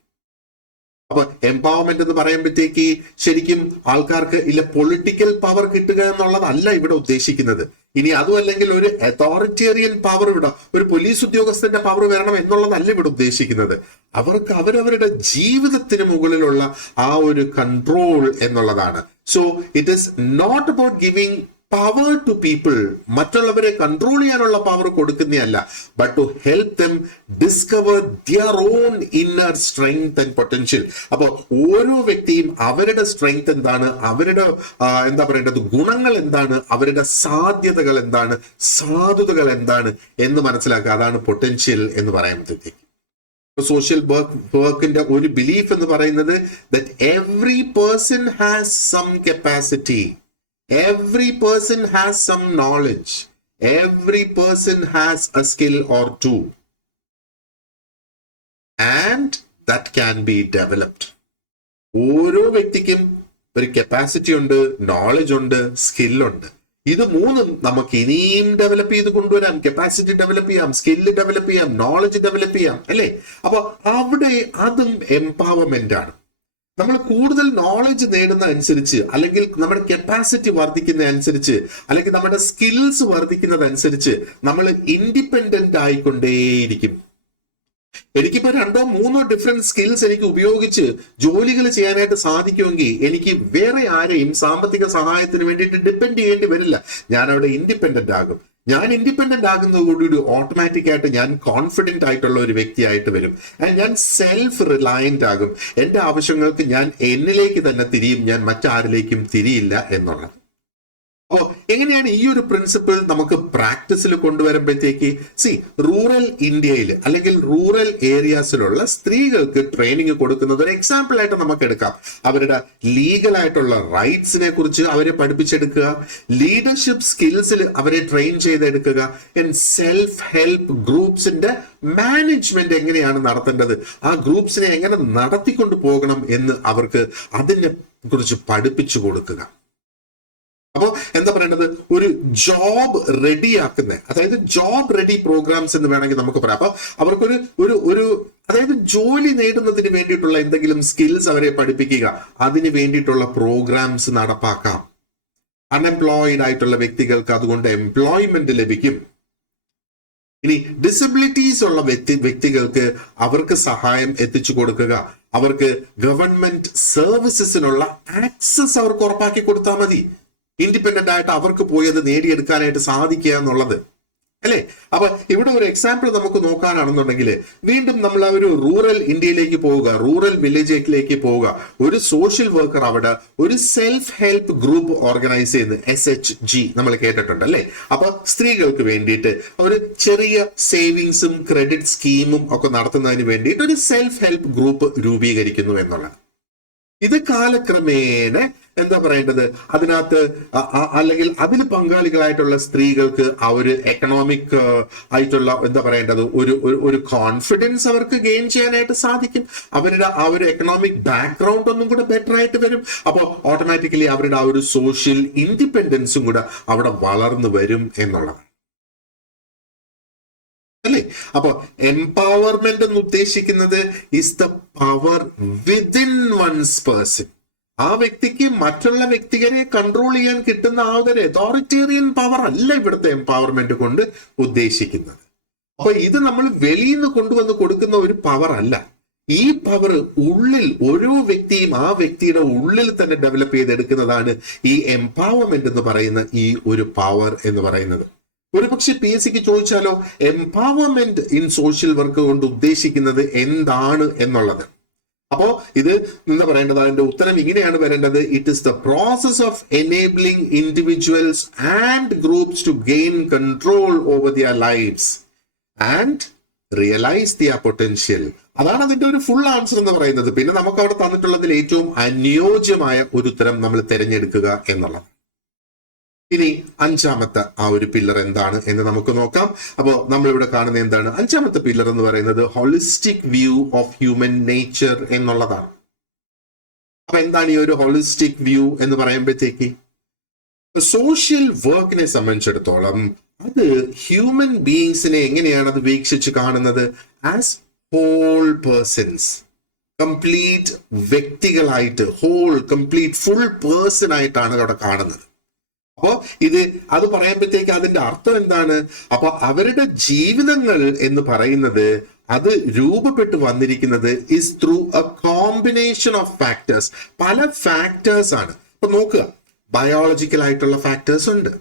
അപ്പൊ എംപവർമെന്റ് എന്ന് പറയുമ്പോഴത്തേക്ക് ശരിക്കും ആൾക്കാർക്ക് ഇല്ല പൊളിറ്റിക്കൽ പവർ കിട്ടുക എന്നുള്ളതല്ല ഇവിടെ ഉദ്ദേശിക്കുന്നത്. ഇനി അതും അല്ലെങ്കിൽ ഒരു അതോറിറ്റേറിയൻ പവർ ഇവിടെ ഒരു പോലീസ് ഉദ്യോഗസ്ഥന്റെ പവർ വരണം എന്നുള്ളതല്ല ഇവിടെ ഉദ്ദേശിക്കുന്നത്. അവർക്ക് അവരവരുടെ ജീവിതത്തിന് മുകളിലുള്ള ആ ഒരു കൺട്രോൾ എന്നുള്ളതാണ്. So it is not about giving power to people, മറ്റുള്ളവരെ കൺട്രോൾ ചെയ്യാനുള്ള പവർ കൊടുക്കുന്നതല്ല, but to help them discover their own inner strength and potential. അപ്പോൾ ഓരോ വ്യക്തിയും അവരുടെ സ്ട്രെങ്ത് എന്താണ്, അവരുടെ എന്താ പറയേണ്ടത് ഗുണങ്ങൾ എന്താണ്, അവരുടെ സാധ്യതകൾ എന്താണ്, സാധുതകൾ എന്താണ് എന്ന് മനസ്സിലാക്കുക. അതാണ് പൊട്ടൻഷ്യൽ എന്ന് പറയുമ്പോഴത്തേക്ക്. സോഷ്യൽ വർക്കിന്റെ ഒരു ബിലീഫ് എന്ന് പറയുന്നത് that every person has some capacity, every person has some knowledge, every person has a skill or two, and that can be developed. ഓരോ വ്യക്തിക്കും ഒരു കപ്പാസിറ്റി ഉണ്ട്, നോളജ് ഉണ്ട്, സ്കില്ലുണ്ട്. ഇത് മൂന്നും നമുക്ക് ഇനിയും ഡെവലപ്പ് ചെയ്ത് കൊണ്ടുവരാം. കപ്പാസിറ്റി ഡെവലപ്പ് ചെയ്യാം, സ്കില്ല് ഡെവലപ്പ് ചെയ്യാം, നോളജ് ഡെവലപ്പ് ചെയ്യാം, അല്ലേ? അപ്പൊ അവിടെ അതും എംപവർമെന്റ് ആണ്. നമ്മൾ കൂടുതൽ നോളജ് നേടുന്ന അനുസരിച്ച്, അല്ലെങ്കിൽ നമ്മുടെ കപ്പാസിറ്റി വർദ്ധിക്കുന്ന അനുസരിച്ച്, അല്ലെങ്കിൽ നമ്മുടെ സ്കിൽസ് വർദ്ധിക്കുന്നതനുസരിച്ച് നമ്മൾ ഇൻഡിപെൻഡന്റ് ആയിക്കൊണ്ടേയിരിക്കും. എനിക്കിപ്പോ 2-3 ഡിഫറെന്റ് സ്കിൽസ് എനിക്ക് ഉപയോഗിച്ച് ജോലികൾ ചെയ്യാനായിട്ട് സാധിക്കുമെങ്കിൽ എനിക്ക് വേറെ ആരെയും സാമ്പത്തിക സഹായത്തിന് വേണ്ടിയിട്ട് ഡിപ്പെൻഡ് ചെയ്യേണ്ടി വരില്ല. ഞാൻ അവിടെ ഇൻഡിപെൻഡന്റ് ആകും. ഞാൻ ഇൻഡിപെൻഡന്റ് ആകുന്നതോടുകൂടി ഓട്ടോമാറ്റിക് ആയിട്ട് ഞാൻ കോൺഫിഡന്റ് ആയിട്ടുള്ള ഒരു വ്യക്തിയായിട്ട് വരും. ഞാൻ സെൽഫ് റിലയന്റ് ആകും. എന്റെ ആവശ്യങ്ങൾക്ക് ഞാൻ എന്നിലേക്ക് തന്നെ തിരിയും, ഞാൻ മറ്റാരിലേക്കും തിരിയില്ല എന്നുള്ളത്. അപ്പോ എങ്ങനെയാണ് ഈ ഒരു പ്രിൻസിപ്പിൾ നമുക്ക് പ്രാക്ടീസിൽ കൊണ്ടുവരുമ്പോഴത്തേക്ക്, റൂറൽ ഇന്ത്യയിൽ അല്ലെങ്കിൽ റൂറൽ ഏരിയാസിലുള്ള സ്ത്രീകൾക്ക് ട്രെയിനിങ് കൊടുക്കുന്നത് ഒരു എക്സാമ്പിൾ ആയിട്ട് നമുക്ക് എടുക്കാം. അവരുടെ ലീഗൽ ആയിട്ടുള്ള റൈറ്റ്സിനെ കുറിച്ച് അവരെ പഠിപ്പിച്ചെടുക്കുക, ലീഡർഷിപ്പ് സ്കിൽസിൽ അവരെ ട്രെയിൻ ചെയ്തെടുക്കുക, സെൽഫ് ഹെൽപ്പ് ഗ്രൂപ്പ്സിന്റെ മാനേജ്മെന്റ് എങ്ങനെയാണ് നടത്തേണ്ടത്, ആ ഗ്രൂപ്പ്സിനെ എങ്ങനെ നടത്തിക്കൊണ്ടു പോകണം എന്ന് അവർക്ക് അതിനെ കുറിച്ച് പഠിപ്പിച്ചു കൊടുക്കുക. അപ്പോ എന്താ പറയേണ്ടത്, ഒരു ജോബ് റെഡിയാക്കുന്ന, അതായത് ജോബ് റെഡി പ്രോഗ്രാംസ് എന്ന് വേണമെങ്കിൽ നമുക്ക് പറയാം. അപ്പൊ അവർക്കൊരു ഒരു ഒരു അതായത് ജോലി നേടുന്നതിന് വേണ്ടിയിട്ടുള്ള എന്തെങ്കിലും സ്കിൽസ് അവരെ പഠിപ്പിക്കുക, അതിന് വേണ്ടിയിട്ടുള്ള പ്രോഗ്രാംസ് നടപ്പാക്കാം. അൺഎംപ്ലോയിഡ് ആയിട്ടുള്ള വ്യക്തികൾക്ക് അതുകൊണ്ട് എംപ്ലോയ്മെന്റ് ലഭിക്കും. ഇനി ഡിസബിലിറ്റീസ് ഉള്ള വ്യക്തികൾക്ക് അവർക്ക് സഹായം എത്തിച്ചു കൊടുക്കുക, അവർക്ക് ഗവൺമെന്റ് സർവീസസിനുള്ള ആക്സസ് അവർക്ക് ഉറപ്പാക്കി കൊടുത്താൽ മതി. ഇൻഡിപെൻഡന്റ് ആയിട്ട് അവർക്ക് പോയി അത് നേടിയെടുക്കാനായിട്ട് സാധിക്കുക എന്നുള്ളത്, അല്ലെ? അപ്പൊ ഇവിടെ ഒരു എക്സാമ്പിൾ നമുക്ക് നോക്കാനാണെന്നുണ്ടെങ്കിൽ, വീണ്ടും നമ്മൾ ആ ഒരു റൂറൽ ഇന്ത്യയിലേക്ക് പോവുക, റൂറൽ വില്ലേജിലേക്ക് പോവുക. ഒരു സോഷ്യൽ വർക്കർ അവിടെ ഒരു സെൽഫ് ഹെൽപ്പ് ഗ്രൂപ്പ് ഓർഗനൈസ് ചെയ്യുന്നു, SHG നമ്മൾ കേട്ടിട്ടുണ്ട്, അല്ലെ? അപ്പൊ സ്ത്രീകൾക്ക് വേണ്ടിയിട്ട് ഒരു ചെറിയ സേവിങ്സും ക്രെഡിറ്റ് സ്കീമും ഒക്കെ നടത്തുന്നതിന് വേണ്ടിയിട്ട് ഒരു സെൽഫ് ഹെൽപ്പ് ഗ്രൂപ്പ് രൂപീകരിക്കുന്നു എന്നുള്ളത്. ഇത് കാലക്രമേണ എന്താ പറയേണ്ടത്, അതിനകത്ത് അല്ലെങ്കിൽ അതിൽ പങ്കാളികളായിട്ടുള്ള സ്ത്രീകൾക്ക് ആ ഒരു എക്കണോമിക് ആയിട്ടുള്ള എന്താ പറയേണ്ടത് ഒരു കോൺഫിഡൻസ് അവർക്ക് ഗെയിൻ ചെയ്യാനായിട്ട് സാധിക്കും. അവരുടെ ആ ഒരു എക്കണോമിക് ബാക്ക്ഗ്രൗണ്ട് ഒന്നും കൂടെ ബെറ്റർ ആയിട്ട് വരും. അപ്പോൾ ഓട്ടോമാറ്റിക്കലി അവരുടെ ആ ഒരു സോഷ്യൽ ഇൻഡിപെൻഡൻസും കൂടെ അവിടെ വളർന്നു വരും എന്നുള്ളതാണ്, അല്ലേ? അപ്പൊ എംപവർമെന്റ് എന്ന് ഉദ്ദേശിക്കുന്നത് is the power within one's person. ആ വ്യക്തിക്ക് മറ്റുള്ള വ്യക്തികളെ കൺട്രോൾ ചെയ്യാൻ കിട്ടുന്ന ആ ഒരു അതോറിറ്റേറിയൻ പവർ അല്ല ഇവിടുത്തെ എംപവർമെന്റ് കൊണ്ട് ഉദ്ദേശിക്കുന്നത്. അപ്പൊ ഇത് നമ്മൾ വെളിയിൽ നിന്ന് കൊണ്ടുവന്ന് കൊടുക്കുന്ന ഒരു പവർ അല്ല. ഈ പവർ ഉള്ളിൽ ഓരോ വ്യക്തിയും ആ വ്യക്തിയുടെ ഉള്ളിൽ തന്നെ ഡെവലപ്പ് ചെയ്തെടുക്കുന്നതാണ് ഈ എംപവർമെന്റ് എന്ന് പറയുന്ന ഈ ഒരു പവർ എന്ന് പറയുന്നത്. ഒരു പക്ഷെ PSCക്ക് ചോദിച്ചാലോ, എംപവർമെന്റ് ഇൻ സോഷ്യൽ വർക്ക് കൊണ്ട് ഉദ്ദേശിക്കുന്നത് എന്താണ് എന്നുള്ളത്. അപ്പോ ഇത് എന്താ പറയേണ്ടത്, അതിന്റെ ഉത്തരം ഇങ്ങനെയാണ് വരേണ്ടത്. It is the process of enabling individuals and groups to gain control over their lives and realise their potential. അതാണ് അതിന്റെ ഒരു ഫുൾ ആൻസർ എന്ന് പറയുന്നത്. പിന്നെ നമുക്ക് അവിടെ തന്നിട്ടുള്ളതിൽ ഏറ്റവും അനുയോജ്യമായ ഒരു ഉത്തരം നമ്മൾ തിരഞ്ഞെടുക്കുക എന്നുള്ളത്. ഇനി 5ാമത്തെ ആ ഒരു പില്ലർ എന്താണ് എന്ന് നമുക്ക് നോക്കാം. അപ്പോൾ നമ്മളിവിടെ കാണുന്ന എന്താണ് 5ാമത്തെ പില്ലർ എന്ന് പറയുന്നത്, holistic view of human nature എന്നുള്ളതാണ്. അപ്പൊ എന്താണ് ഈ ഒരു ഹോളിസ്റ്റിക് വ്യൂ എന്ന് പറയുമ്പോഴത്തേക്ക്, സോഷ്യൽ വർക്കിനെ സംബന്ധിച്ചിടത്തോളം അത് ഹ്യൂമൻ ബീയിങ്സിനെ എങ്ങനെയാണ് അത് വീക്ഷിച്ച് കാണുന്നത്, ആസ് ഹോൾ പേഴ്സൺസ്, കംപ്ലീറ്റ് വ്യക്തികളായിട്ട്, ഹോൾ കംപ്ലീറ്റ് ഫുൾ പേഴ്സൺ ആയിട്ടാണ് അവിടെ കാണുന്നത്. അപ്പോ അത് പറയുമ്പോഴത്തേക്ക് അതിന്റെ അർത്ഥം എന്താണ്, അപ്പൊ അവരുടെ ജീവിതങ്ങൾ എന്ന് പറയുന്നത് അത് രൂപപ്പെട്ടു വന്നിരിക്കുന്നത് is through A combination of factors. പല ഫാക്ടേഴ്സ് ആണ്. അപ്പൊ നോക്കുക, ബയോളജിക്കൽ ആയിട്ടുള്ള ഫാക്ടേഴ്സ് ഉണ്ട്,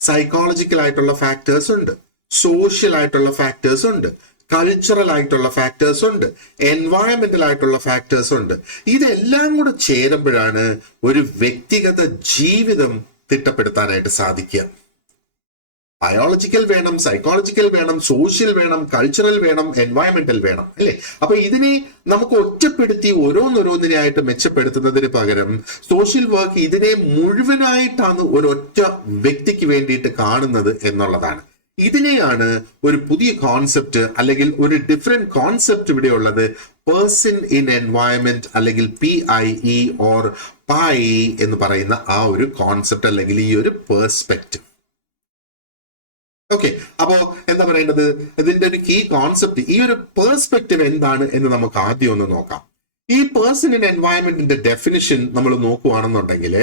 സൈക്കോളജിക്കൽ ആയിട്ടുള്ള ഫാക്ടേഴ്സ് ഉണ്ട്, സോഷ്യൽ ആയിട്ടുള്ള ഫാക്ടേഴ്സ് ഉണ്ട്, കൾച്ചറൽ ആയിട്ടുള്ള ഫാക്ടേഴ്സ് ഉണ്ട്, എൻവയറമെന്റൽ ആയിട്ടുള്ള ഫാക്ടേഴ്സ് ഉണ്ട്. ഇതെല്ലാം കൂടെ ചേരുമ്പോഴാണ് ഒരു വ്യക്തിഗത ജീവിതം തിട്ടപ്പെടുത്താനായിട്ട് സാധിക്കുക. ബയോളജിക്കൽ വേണം, സൈക്കോളജിക്കൽ വേണം, സോഷ്യൽ വേണം, കൾച്ചറൽ വേണം, എൻവയറമെന്റൽ വേണം, അല്ലെ? അപ്പൊ ഇതിനെ നമുക്ക് ഒറ്റപ്പെടുത്തി ഓരോന്നോരോന്നിനായിട്ട് മെച്ചപ്പെടുത്തുന്നതിന് പകരം സോഷ്യൽ വർക്ക് ഇതിനെ മുഴുവനായിട്ടാണ് ഒരൊറ്റ വ്യക്തിക്ക് വേണ്ടിയിട്ട് കാണുന്നത് എന്നുള്ളതാണ്. ഇതിനെയാണ് ഒരു പുതിയ കോൺസെപ്റ്റ് അല്ലെങ്കിൽ ഒരു ഡിഫറെന്റ് കോൺസെപ്റ്റ് ഇവിടെ ഉള്ളത്, പേഴ്സൺ ഇൻ എൻവയറമെന്റ് അല്ലെങ്കിൽ PIE ഓർ PI എന്ന് പറയുന്ന ആ ഒരു കോൺസെപ്റ്റ് അല്ലെങ്കിൽ ഈ ഒരു പേഴ്സ്പെക്റ്റീവ്. ഓക്കെ, അപ്പോ എന്താ പറയേണ്ടത്, ഇതിന്റെ ഒരു കീ കോൺസെപ്റ്റ്, ഈ ഒരു പേഴ്സ്പെക്റ്റീവ് എന്താണ് എന്ന് നമുക്ക് ആദ്യം ഒന്ന് നോക്കാം. ഈ പേഴ്സൺ ഇൻ എൻവയറമെന്റിന്റെ ഡെഫിനിഷൻ നമ്മൾ നോക്കുകയാണെന്നുണ്ടെങ്കിൽ,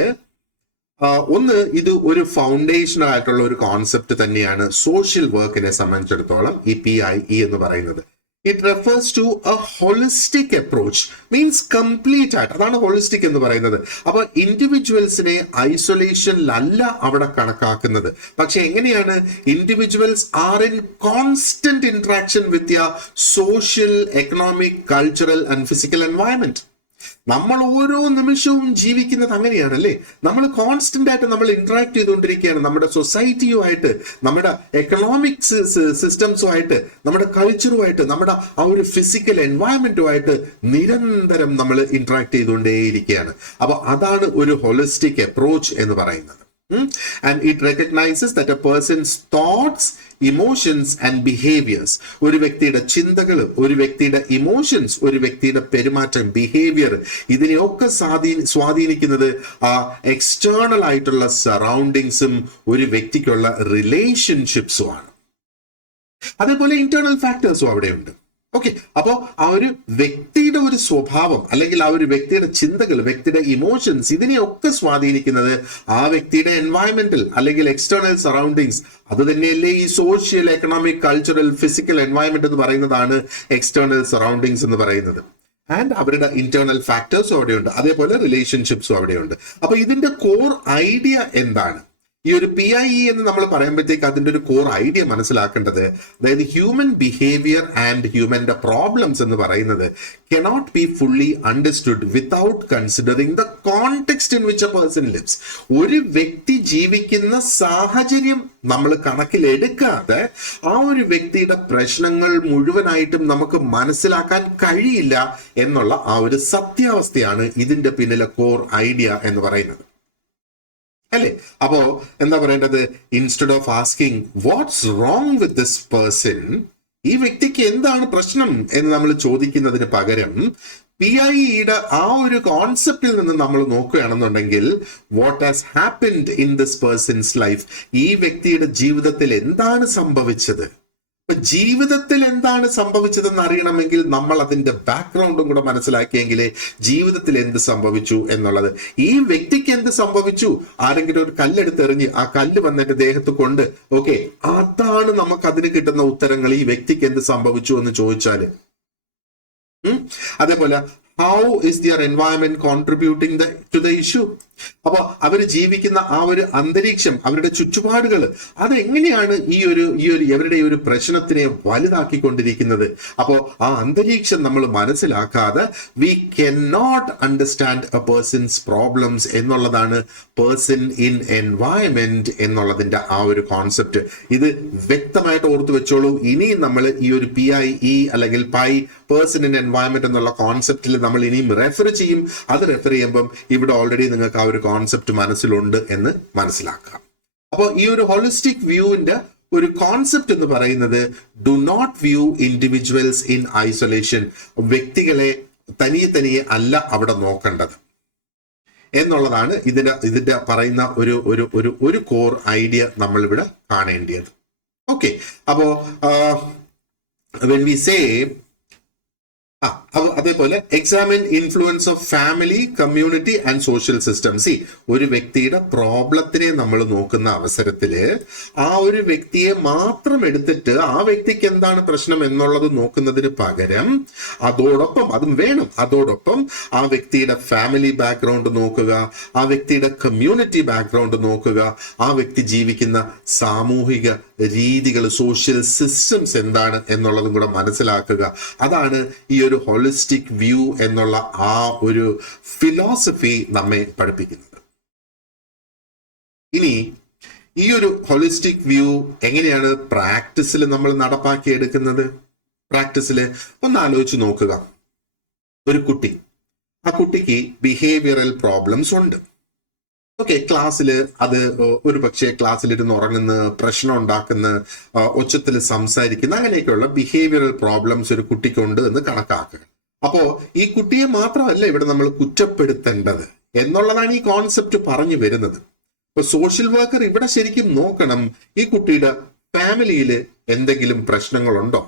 ഒന്ന്, ഇത് ഒരു ഫൗണ്ടേഷണൽ ആയിട്ടുള്ള ഒരു കോൺസെപ്റ്റ് തന്നെയാണ് സോഷ്യൽ വർക്കിനെ സംബന്ധിച്ചിടത്തോളം ഈ PIE എന്ന് പറയുന്നത്. It refers to a holistic approach, means complete ആയിട്ട്, അതാണ് ഹോളിസ്റ്റിക് എന്ന് പറയുന്നത്. അപ്പൊ ഇൻഡിവിജ്വൽസിനെ ഐസൊലേഷനിലല്ല അവിടെ കണക്കാക്കുന്നത്, പക്ഷെ എങ്ങനെയാണ്, individuals are in constant interaction with the social, economic, cultural and physical environment. നമ്മൾ ഓരോ നിമിഷവും ജീവിക്കുന്നത് അങ്ങനെയാണല്ലേ, നമ്മൾ കോൺസ്റ്റന്റ് ആയിട്ട് നമ്മൾ ഇന്ററാക്ട് ചെയ്തുകൊണ്ടിരിക്കുകയാണ് നമ്മുടെ സൊസൈറ്റിയുമായിട്ട്, നമ്മുടെ എക്കണോമിക് സിസ്റ്റംസുമായിട്ട്, നമ്മുടെ കൾച്ചറുമായിട്ട്, നമ്മുടെ ആ ഒരു ഫിസിക്കൽ എൻവയറമെന്റുമായിട്ട് നിരന്തരം നമ്മൾ ഇന്ററാക്ട് ചെയ്തുകൊണ്ടേയിരിക്കുകയാണ്. അപ്പൊ അതാണ് ഒരു ഹോളിസ്റ്റിക് അപ്രോച്ച് എന്ന് പറയുന്നത്. And it recognizes that a person's thoughts, emotions and behaviors, ഒരു വ്യക്തിയുടെ ചിന്തകൾ, ഒരു വ്യക്തിയുടെ ഇമോഷൻസ്, ഒരു വ്യക്തിയുടെ പെരുമാറ്റം, ബിഹേവിയർ, ഇതിനെയൊക്കെ സ്വാധീനിക്കുന്നത് ആ എക്സ്റ്റേണൽ ആയിട്ടുള്ള സറൗണ്ടിങ്സും ഒരു വ്യക്തിക്കുള്ള റിലേഷൻഷിപ്സും ആണ്. അതേപോലെ ഇന്റേണൽ ഫാക്ടേഴ്സും അവിടെയുണ്ട്. ഓക്കെ, അപ്പോ ആ ഒരു വ്യക്തിയുടെ ഒരു സ്വഭാവം അല്ലെങ്കിൽ ആ ഒരു വ്യക്തിയുടെ ചിന്തകൾ, വ്യക്തിയുടെ ഇമോഷൻസ്, ഇതിനെയൊക്കെ സ്വാധീനിക്കുന്നത് ആ വ്യക്തിയുടെ എൻവയറമെന്റൽ അല്ലെങ്കിൽ എക്സ്റ്റേണൽ സറൗണ്ടിങ്സ്. അത് തന്നെയല്ലേ ഈ social, economic, cultural, physical environment എന്ന് പറയുന്നതാണ് എക്സ്റ്റേണൽ സറൗണ്ടിങ്സ് എന്ന് പറയുന്നത്. ആൻഡ് അവരുടെ ഇന്റേണൽ ഫാക്ടേഴ്സും അവിടെയുണ്ട്, അതേപോലെ റിലേഷൻഷിപ്സും അവിടെയുണ്ട്. അപ്പൊ ഇതിന്റെ കോർ ഐഡിയ എന്താണ്? ഈ ഒരു PIE എന്ന് നമ്മൾ പറയുമ്പോഴത്തേക്ക് അതിന്റെ ഒരു കോർ ഐഡിയ മനസ്സിലാക്കേണ്ടത്, അതായത് ഹ്യൂമൻ ബിഹേവിയർ ആൻഡ് ഹ്യൂമന്റെ പ്രോബ്ലംസ് എന്ന് പറയുന്നത് cannot be fully understood without considering the context in which a person lives. ഒരു വ്യക്തി ജീവിക്കുന്ന സാഹചര്യം നമ്മൾ കണക്കിലെടുക്കാതെ ആ ഒരു വ്യക്തിയുടെ പ്രശ്നങ്ങൾ മുഴുവനായിട്ടും നമുക്ക് മനസ്സിലാക്കാൻ കഴിയില്ല എന്നുള്ള ആ ഒരു സത്യാവസ്ഥയാണ് ഇതിന്റെ പിന്നിലെ കോർ ഐഡിയ എന്ന് പറയുന്നത്, അല്ലേ? അപ്പോ എന്താ പറയേണ്ടത്, instead of asking what's wrong with this person, ഈ വ്യക്തിക്ക് എന്താണ് പ്രശ്നം എന്ന് നമ്മൾ ചോദിക്കുന്നതിന് പകരം PIEയുടെ ആ ഒരു കോൺസെപ്റ്റിൽ നിന്ന് നമ്മൾ നോക്കുകയാണെന്നുണ്ടെങ്കിൽ, what has happened in this person's life, ഈ വ്യക്തിയുടെ ജീവിതത്തിൽ എന്താണ് സംഭവിച്ചത്. ഇപ്പൊ ജീവിതത്തിൽ എന്താണ് സംഭവിച്ചതെന്ന് അറിയണമെങ്കിൽ നമ്മൾ അതിന്റെ ബാക്ക്ഗ്രൗണ്ടും കൂടെ മനസ്സിലാക്കിയെങ്കിലേ ജീവിതത്തിൽ എന്ത് സംഭവിച്ചു എന്നുള്ളത്, ഈ വ്യക്തിക്ക് എന്ത് സംഭവിച്ചു, ആരെങ്കിലും ഒരു കല്ലെടുത്തെറിഞ്ഞ് ആ കല്ല് വന്നിട്ട് ദേഹത്ത് കൊണ്ട്, ഓക്കെ, അതാണ് നമുക്ക് അതിന് കിട്ടുന്ന ഉത്തരങ്ങൾ. ഈ വ്യക്തിക്ക് എന്ത് സംഭവിച്ചു എന്ന് ചോദിച്ചാല്, അതേപോലെ how is their environment contributing to the issue? അപ്പൊ അവര് ജീവിക്കുന്ന ആ ഒരു അന്തരീക്ഷം, അവരുടെ ചുറ്റുപാടുകൾ, അതെങ്ങനെയാണ് ഈ ഒരു അവരുടെ ഒരു പ്രശ്നത്തിനെ വലുതാക്കിക്കൊണ്ടിരിക്കുന്നത്. അപ്പോ ആ അന്തരീക്ഷം നമ്മൾ മനസ്സിലാക്കാതെ we cannot understand a person's problems എന്നുള്ളതാണ് പേഴ്സൺ ഇൻ എൻവയറമെന്റ് എന്നുള്ളതിന്റെ ആ ഒരു കോൺസെപ്റ്റ്. ഇത് വ്യക്തമായിട്ട് ഓർത്തു വെച്ചോളൂ. ഇനി നമ്മൾ ഈ ഒരു PIE അല്ലെങ്കിൽ PI, പേഴ്സൺ ഇൻ എൻവയറമെന്റ് എന്നുള്ള കോൺസെപ്റ്റിൽ നമ്മൾ ഇനിയും റെഫർ ചെയ്യും. അത് റെഫർ ചെയ്യുമ്പം ഇവിടെ ഓൾറെഡി നിങ്ങൾക്ക് ആ ഒരു കോൺസെപ്റ്റ് മനസ്സിലുണ്ട് എന്ന് മനസ്സിലാക്കാം. അപ്പോൾ ഈ ഒരു ഹോളിസ്റ്റിക് വ്യൂവിന്റെ ഒരു കോൺസെപ്റ്റ് എന്ന് പറയുന്നത് do not view individuals in isolation, വ്യക്തികളെ തനിയെ അല്ല അവിടെ നോക്കേണ്ടത് എന്നുള്ളതാണ് ഇതിന്റെ പറയുന്ന ഒരു കോർ ഐഡിയ നമ്മൾ ഇവിടെ കാണേണ്ടത്. ഓക്കെ, അപ്പോ when we say അതേപോലെ examine influence of family, community and social system. ഒരു വ്യക്തിയുടെ പ്രോബ്ലത്തിനെ നമ്മൾ നോക്കുന്ന അവസരത്തില് ആ ഒരു വ്യക്തിയെ മാത്രം എടുത്തിട്ട് ആ വ്യക്തിക്ക് എന്താണ് പ്രശ്നം എന്നുള്ളത് നോക്കുന്നതിന് പകരം അതോടൊപ്പം, അതും വേണം, അതോടൊപ്പം ആ വ്യക്തിയുടെ ഫാമിലി ബാക്ക്ഗ്രൗണ്ട് നോക്കുക, ആ വ്യക്തിയുടെ കമ്മ്യൂണിറ്റി ബാക്ക്ഗ്രൗണ്ട് നോക്കുക, ആ വ്യക്തി ജീവിക്കുന്ന സാമൂഹിക രീതികൾ, സോഷ്യൽ സിസ്റ്റംസ് എന്താണ് എന്നുള്ളതും കൂടെ മനസ്സിലാക്കുക. അതാണ് ഈ ഒരു ഹോളിസ്റ്റിക് വ്യൂ എന്നുള്ള ആ ഒരു ഫിലോസഫി നമ്മെ പഠിപ്പിക്കുന്നത്. ഇനി ഈ ഒരു ഹോളിസ്റ്റിക് വ്യൂ എങ്ങനെയാണ് പ്രാക്ടീസിൽ നമ്മൾ നടപ്പാക്കിയെടുക്കുന്നത്? പ്രാക്ടീസിൽ ഒന്ന് ആലോചിച്ച് നോക്കുക. ഒരു കുട്ടി, ആ കുട്ടിക്ക് ബിഹേവിയറൽ പ്രോബ്ലംസ് ഉണ്ട്. ഓക്കെ, ക്ലാസ്സിൽ അത് ഒരു പക്ഷേ ക്ലാസ്സിലിരുന്ന് ഉറങ്ങുന്ന, പ്രശ്നം ഉണ്ടാക്കുന്ന, ഒച്ചത്തിൽ സംസാരിക്കുന്ന, അങ്ങനെയൊക്കെയുള്ള ബിഹേവിയറൽ പ്രോബ്ലംസ് ഒരു കുട്ടിക്കുണ്ട് എന്ന് കണക്കാക്കുക. അപ്പോ ഈ കുട്ടിയെ മാത്രമല്ല ഇവിടെ നമ്മൾ കുറ്റപ്പെടുത്തേണ്ടത് എന്നുള്ളതാണ് ഈ കോൺസെപ്റ്റ് പറഞ്ഞു വരുന്നത്. ഇപ്പൊ സോഷ്യൽ വർക്കർ ഇവിടെ ശരിക്കും നോക്കണം, ഈ കുട്ടിയുടെ ഫാമിലിയിൽ എന്തെങ്കിലും പ്രശ്നങ്ങളുണ്ടോ,